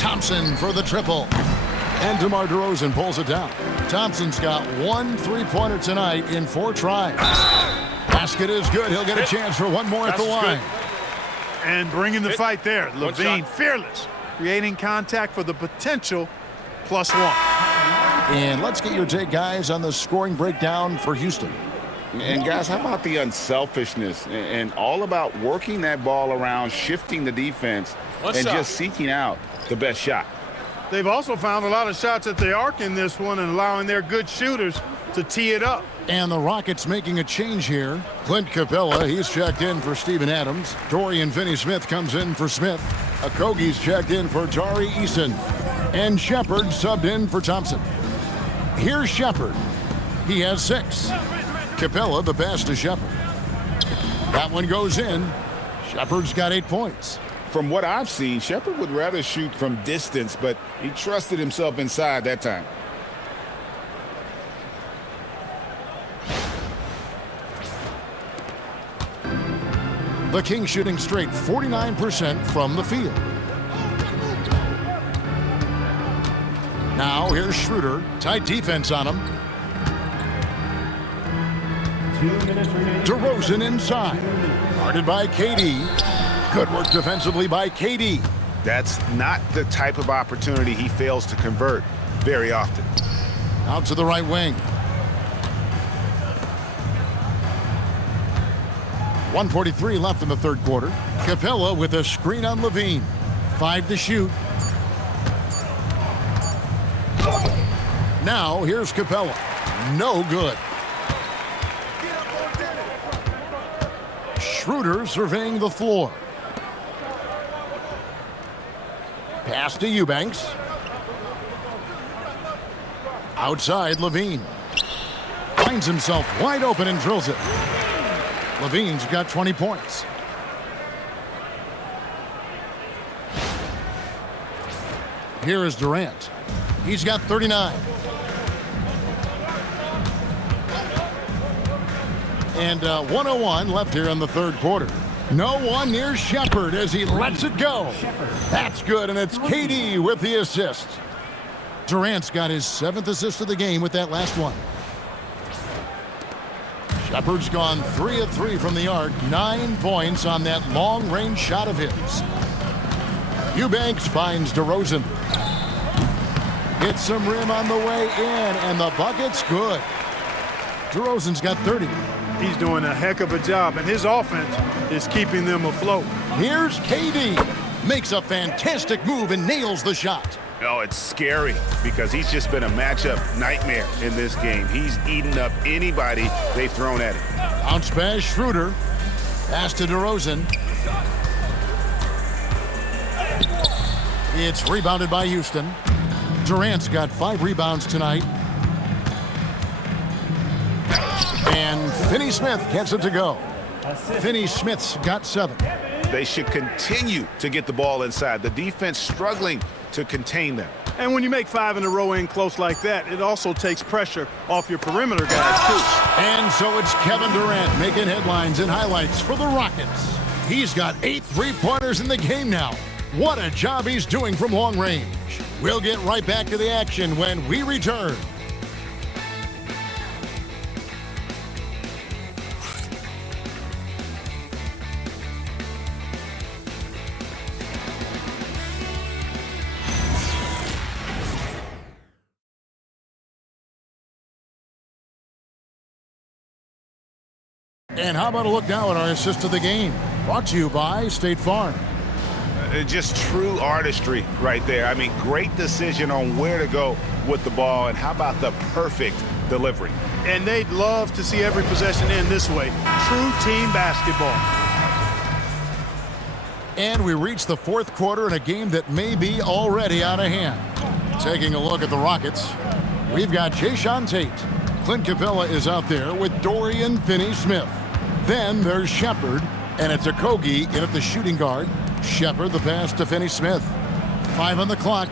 Thompson for the triple. And DeMar DeRozan pulls it down. Thompson's got 1 3-pointer tonight in 4 tries. Basket is good. He'll get a chance for one more at the line. Good. And bringing the fight there. Levine, fearless. Creating contact for the potential +1. And let's get your take, guys, on the scoring breakdown for Houston. And, guys, how about the unselfishness and all about working that ball around, shifting the defense, and just seeking out the best shot? They've also found a lot of shots at the arc in this one and allowing their good shooters to tee it up. And the Rockets making a change here. Clint Capella, he's checked in for Steven Adams. Dorian Finney-Smith comes in for Smith. Okogie's checked in for Tari Eason. And Shepard subbed in for Thompson. Here's Shepard. He has 6. Capella, the pass to Shepard. That one goes in. Shepard's got 8 points. From what I've seen, Shepard would rather shoot from distance, but he trusted himself inside that time. The Kings shooting straight 49% from the field. Now here's Schroeder. Tight defense on him. 2 minutes remaining. DeRozan inside. Guarded by KD. Good work defensively by KD. That's not the type of opportunity he fails to convert very often. Out to the right wing. 1:43 left in the third quarter. Capella with a screen on Levine. 5 to shoot. Now here's Capella. No good. Schroeder surveying the floor. Pass to Eubanks. Outside Levine. Finds himself wide open and drills it. Levine's got 20 points. Here is Durant. He's got 39. And 1:01 left here in the third quarter. No one near Shepard as he lets it go. That's good, and it's KD with the assist. Durant's got his 7th assist of the game with that last one. Shepard's gone 3 of 3 from the arc. 9 points on that long-range shot of his. Eubanks finds DeRozan. Hits some rim on the way in, and the bucket's good. DeRozan's got 30. He's doing a heck of a job, and his offense is keeping them afloat. Here's KD. Makes a fantastic move and nails the shot. Oh, it's scary because he's just been a matchup nightmare in this game. He's eaten up anybody they've thrown at him. Bounce pass, Schroeder. Pass to DeRozan. It's rebounded by Houston. Durant's got 5 rebounds tonight. And Finney-Smith gets it to go. Finney-Smith's got 7. They should continue to get the ball inside. The defense struggling to contain them. And when you make 5 in a row in close like that, it also takes pressure off your perimeter guys, too. And so it's Kevin Durant making headlines and highlights for the Rockets. He's got 8 3-pointers in the game now. What a job he's doing from long range. We'll get right back to the action when we return. And how about a look now at our assist of the game? Brought to you by State Farm. Just true artistry right there. I mean, great decision on where to go with the ball, and how about the perfect delivery? And they'd love to see every possession end this way. True team basketball. And we reach the fourth quarter in a game that may be already out of hand. Taking a look at the Rockets, we've got Jayshawn Tate. Clint Capella is out there with Dorian Finney-Smith. Then there's Shepard, and it's Okogie in at the shooting guard. Shepard, the pass to Finney-Smith. 5 on the clock.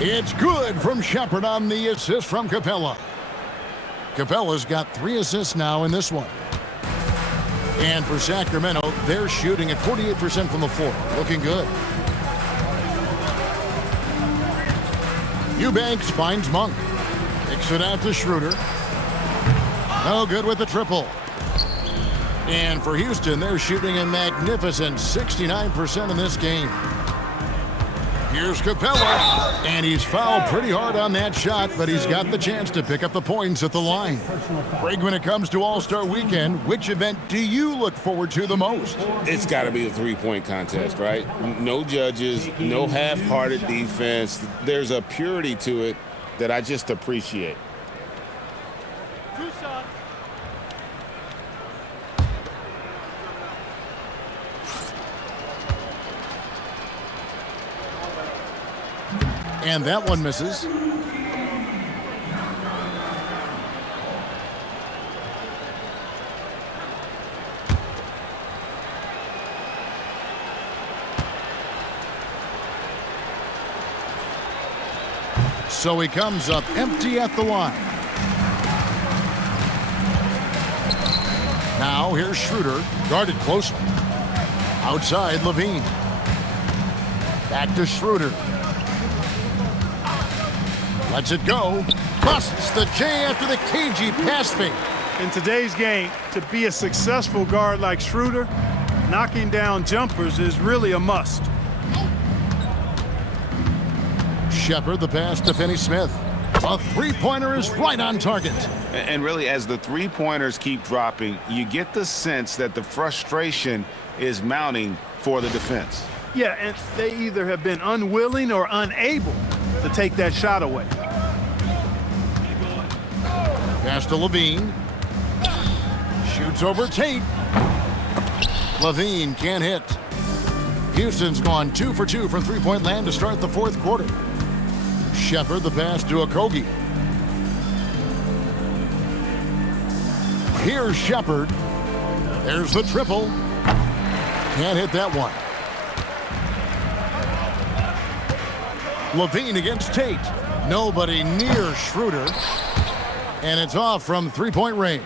It's good from Shepard on the assist from Capella. Capella's got 3 assists now in this one. And for Sacramento, they're shooting at 48% from the floor. Looking good. Eubanks finds Monk. Kicks it out to Schroeder. No good with the triple. And for Houston, they're shooting a magnificent 69% in this game. Here's Capella, and he's fouled pretty hard on that shot, but he's got the chance to pick up the points at the line. Greg, when it comes to All-Star Weekend, which event do you look forward to the most? It's got to be the three-point contest, right? No judges, no half-hearted defense. There's a purity to it that I just appreciate. And that one misses. So he comes up empty at the line. Now here's Schroeder, guarded closely. Outside, Levine. Back to Schroeder. Lets it go. Busts the J after the cagey pass fake. In today's game, to be a successful guard like Schroeder, knocking down jumpers is really a must. Shepard, the pass to Finney-Smith. A three-pointer is right on target. And really, as the three-pointers keep dropping, you get the sense that the frustration is mounting for the defense. Yeah, and they either have been unwilling or unable to take that shot away. Pass to Levine. Shoots over Tate. Levine can't hit. Houston's gone 2 for 2 from three-point land to start the fourth quarter. Shepard, the pass to Okogie. Here's Shepard. There's the triple. Can't hit that one. Levine against Tate. Nobody near Schroeder. And it's off from three-point range.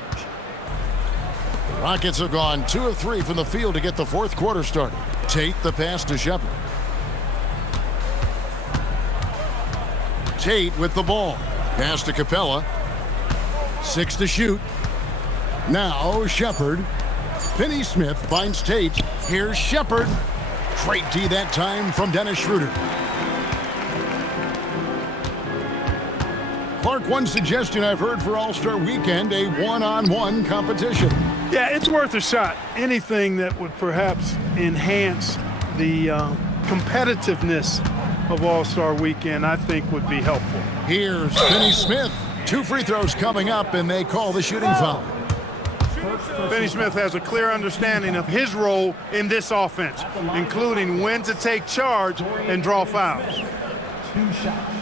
The Rockets have gone 2 of 3 from the field to get the fourth quarter started. Tate, the pass to Shepard. Tate with the ball. Pass to Capella. 6 to shoot. Now Shepard. Finney-Smith finds Tate. Here's Shepard. Great D that time from Dennis Schroeder. Clark, one suggestion I've heard for All-Star Weekend, a one-on-one competition. Yeah, it's worth a shot. Anything that would perhaps enhance the competitiveness of All-Star Weekend, I think would be helpful. Here's Finney-Smith. 2 free throws coming up, and they call the shooting foul. Finney-Smith has a clear understanding of his role in this offense, including when to take charge and draw fouls. 2 shots.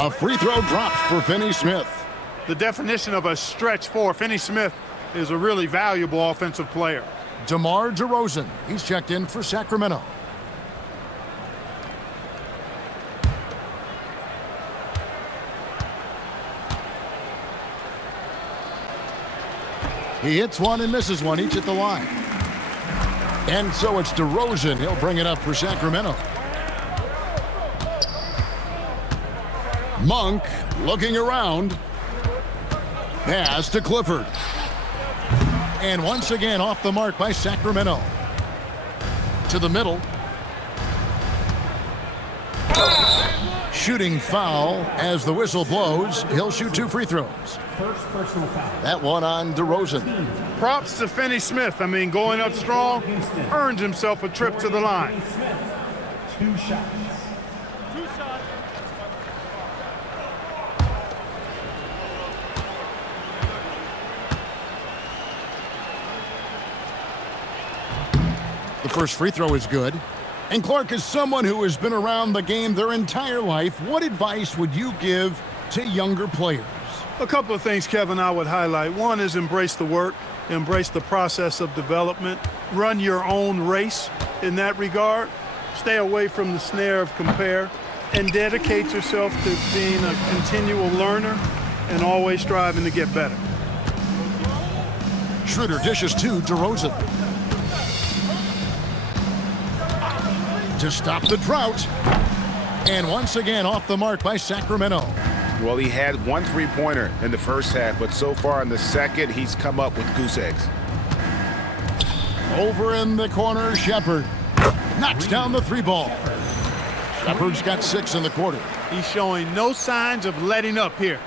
A free throw drops for Finney-Smith. The definition of a stretch 4. Finney-Smith is a really valuable offensive player. DeMar DeRozan, he's checked in for Sacramento. He hits one and misses one, each at the line. And so it's DeRozan. He'll bring it up for Sacramento. Monk looking around. Pass to Clifford. And once again off the mark by Sacramento. To the middle. Shooting foul as the whistle blows. He'll shoot 2 free throws. First personal foul. That one on DeRozan. Props to Finney-Smith. I mean, going up strong, earned himself a trip to the line. 2 shots. The first free throw is good. And Clark, is someone who has been around the game their entire life, what advice would you give to younger players? A couple of things, Kevin, I would highlight. One is embrace the work, embrace the process of development, run your own race in that regard, stay away from the snare of compare, and dedicate yourself to being a continual learner and always striving to get better. Schroeder dishes to DeRozan. To stop the drought. And once again off the mark by Sacramento. Well, he had one three-pointer in the first half, but so far in the second, he's come up with goose eggs. Over in the corner, Shepard knocks down the three ball. Shepard's got 6 in the quarter. He's showing no signs of letting up here.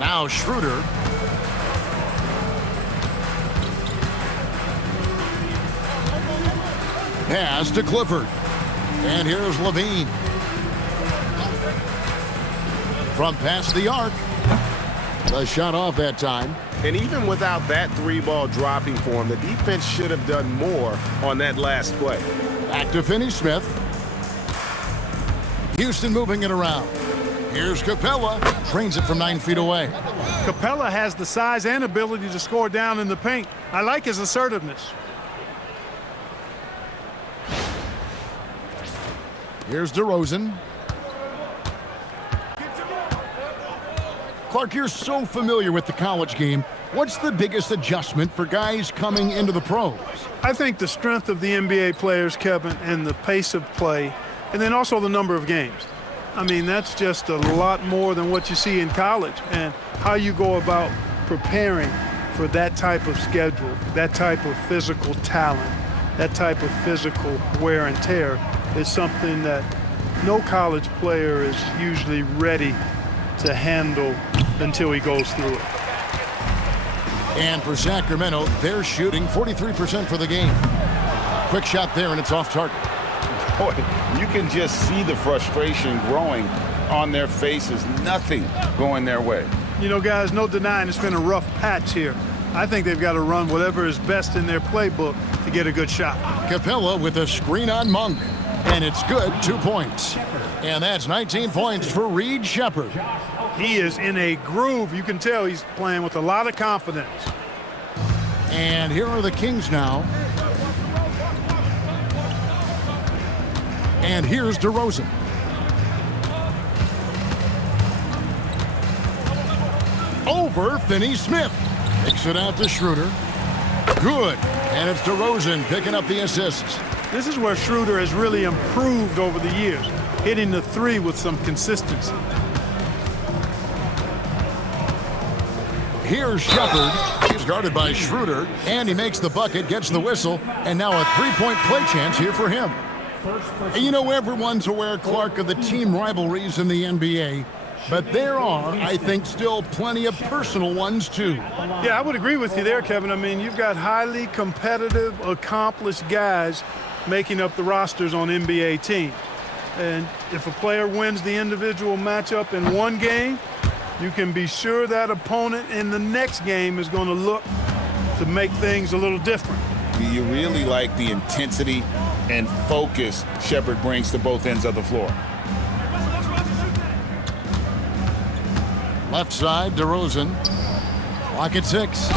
Now Schroeder. Pass to Clifford. And here's Levine. From past the arc. The shot off that time. And even without that three ball dropping for him, the defense should have done more on that last play. Back to Finney-Smith. Houston moving it around. Here's Capella. Trains it from 9 feet away. Capella has the size and ability to score down in the paint. I like his assertiveness. Here's DeRozan. Clark, you're so familiar with the college game. What's the biggest adjustment for guys coming into the pros? I think the strength of the NBA players, Kevin, and the pace of play, and then also the number of games. I mean, that's just a lot more than what you see in college, and how you go about preparing for that type of schedule, that type of physical talent, that type of physical wear and tear is something that no college player is usually ready to handle until he goes through it. And for Sacramento, they're shooting 43% for the game. Quick shot there, and it's off target. Boy, you can just see the frustration growing on their faces. Nothing going their way. You know, guys, no denying it's been a rough patch here. I think they've got to run whatever is best in their playbook to get a good shot. Capella with a screen on Monk, and it's good, 2 points. And that's 19 points for Reed Shepard. He is in a groove. You can tell he's playing with a lot of confidence. And here are the Kings now. And here's DeRozan. Over Finney-Smith. Kicks it out to Schroeder. Good. And it's DeRozan picking up the assists. This is where Schroeder has really improved over the years, hitting the three with some consistency. Here's Shepard. He's guarded by Schroeder, and he makes the bucket, gets the whistle, and now a three-point play chance here for him. And you know, everyone's aware, Clark, of the team rivalries in the NBA, but there are, I think, still plenty of personal ones, too. Yeah, I would agree with you there, Kevin. I mean, you've got highly competitive, accomplished guys making up the rosters on NBA teams. And if a player wins the individual matchup in one game, you can be sure that opponent in the next game is going to look to make things a little different. You really like the intensity and focus Shepard brings to both ends of the floor. Left side, DeRozan. Clock at 6.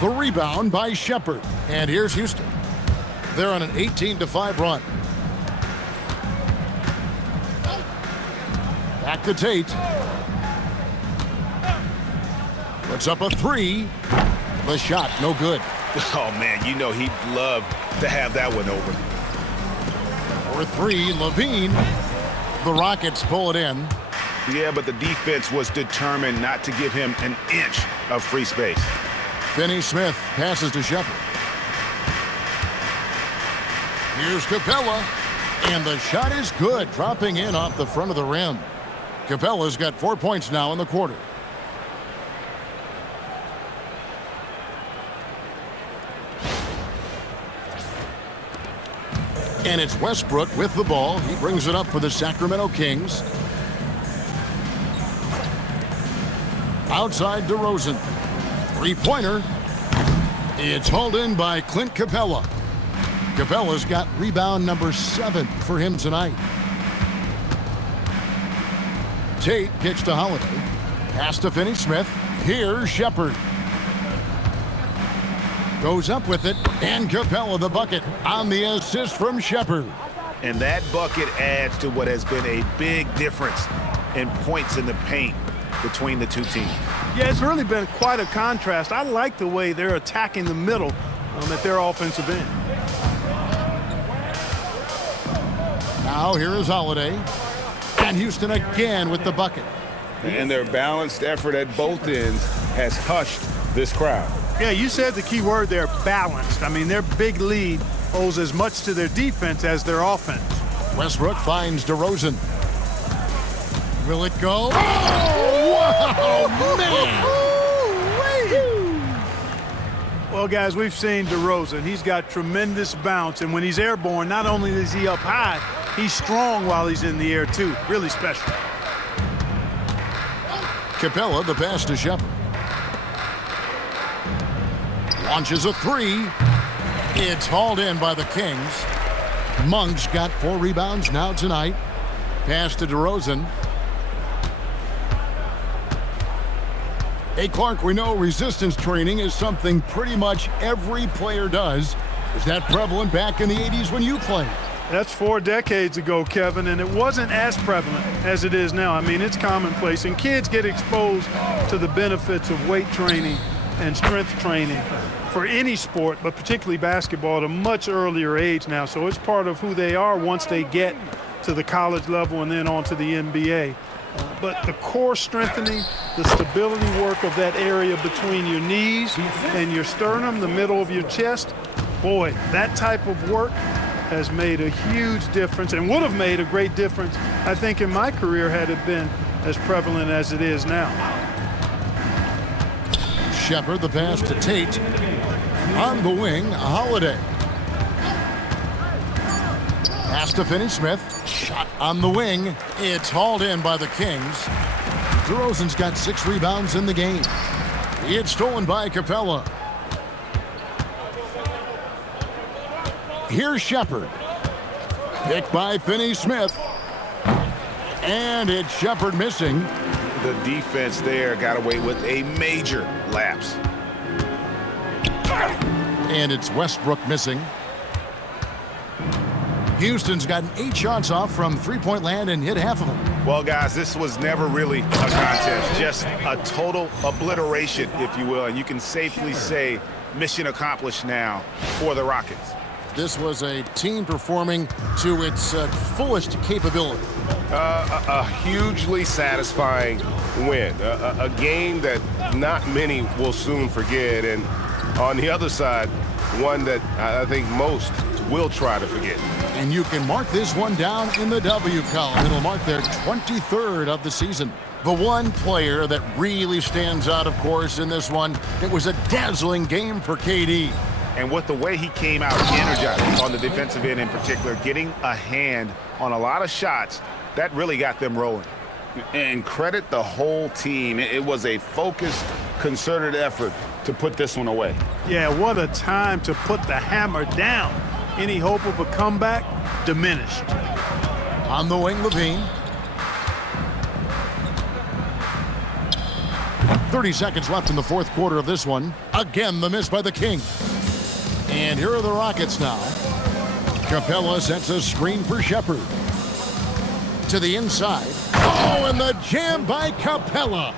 The rebound by Shepard. And here's Houston. They're on an 18-5 run. Back to Tate. Puts up a three. The shot, no good. Oh, man, you know he'd love to have that one over. For 3, Levine. The Rockets pull it in. Yeah, but the defense was determined not to give him an inch of free space. Finney-Smith passes to Shepard. Here's Capella. And the shot is good, dropping in off the front of the rim. Capella's got 4 points now in the quarter. And it's Westbrook with the ball. He brings it up for the Sacramento Kings. Outside DeRozan. Three-pointer. It's hauled in by Clint Capella. Capella's got rebound number 7 for him tonight. Tate kicks to Holiday. Pass to Finney-Smith. Here's Shepard. Goes up with it, and Capella the bucket on the assist from Shepard. And that bucket adds to what has been a big difference in points in the paint between the two teams. Yeah, it's really been quite a contrast. I like the way they're attacking the middle at their offensive end. Now here is Holiday. And Houston again with the bucket. And their balanced effort at both ends has hushed this crowd. Yeah, you said the key word there, balanced. I mean, their big lead owes as much to their defense as their offense. Westbrook finds DeRozan. Will it go? Oh, man! Well, guys, we've seen DeRozan. He's got tremendous bounce, and when he's airborne, not only is he up high, he's strong while he's in the air, too. Really special. Capella, the pass to Shepard. Launches a three. It's hauled in by the Kings. Monk's got 4 rebounds now tonight. Pass to DeRozan. Hey, Clark, we know resistance training is something pretty much every player does. Is that prevalent back in the 80s when you played? That's 4 decades ago, Kevin, and it wasn't as prevalent as it is now. I mean, it's commonplace, and kids get exposed to the benefits of weight training and strength training for any sport, but particularly basketball, at a much earlier age now. So it's part of who they are once they get to the college level and then on to the NBA. But the core strengthening, the stability work of that area between your knees and your sternum, the middle of your chest, boy, that type of work has made a huge difference and would have made a great difference, I think, in my career had it been as prevalent as it is now. Shepard, the pass to Tate. On the wing, Holiday. Pass to Finney-Smith. Shot on the wing. It's hauled in by the Kings. DeRozan's got 6 rebounds in the game. It's stolen by Capella. Here's Shepard. Picked by Finney-Smith. And it's Shepard missing. The defense there got away with a major lapse. And it's Westbrook missing. Houston's gotten 8 shots off from three-point land and hit half of them. Well, guys, this was never really a contest, just a total obliteration, if you will. And you can safely say mission accomplished now for the Rockets. This was a team performing to its fullest capability. A hugely satisfying win. A game that not many will soon forget. And on the other side, one that I think most will try to forget. And you can mark this one down in the W column. It'll mark their 23rd of the season. The one player that really stands out, of course, in this one, it was a dazzling game for KD. And with the way he came out energized on the defensive end in particular, getting a hand on a lot of shots, that really got them rolling. And credit the whole team. It was a focused, concerted effort to put this one away. Yeah, what a time to put the hammer down. Any hope of a comeback diminished. On the wing, Levine. 30 seconds left in the fourth quarter of this one. Again, the miss by the Kings. And here are the Rockets now. Capella sets a screen for Shepard. To the inside. Oh, and the jam by Capella.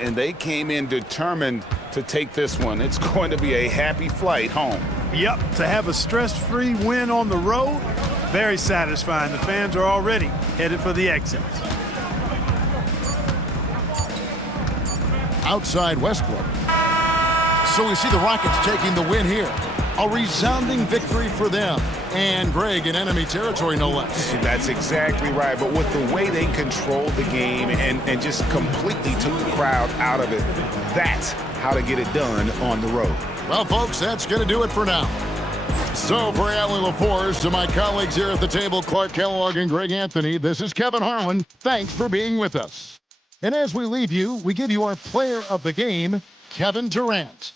And they came in determined to take this one. It's going to be a happy flight home. Yep, to have a stress-free win on the road, very satisfying. The fans are already headed for the exits. Outside Westbrook. So we see the Rockets taking the win here. A resounding victory for them. And Greg in enemy territory, no less. That's exactly right. But with the way they controlled the game and just completely took the crowd out of it, that's how to get it done on the road. Well, folks, that's going to do it for now. So for Allie LaForce, to my colleagues here at the table, Clark Kellogg and Greg Anthony, this is Kevin Harlan. Thanks for being with us. And as we leave you, we give you our player of the game, Kevin Durant.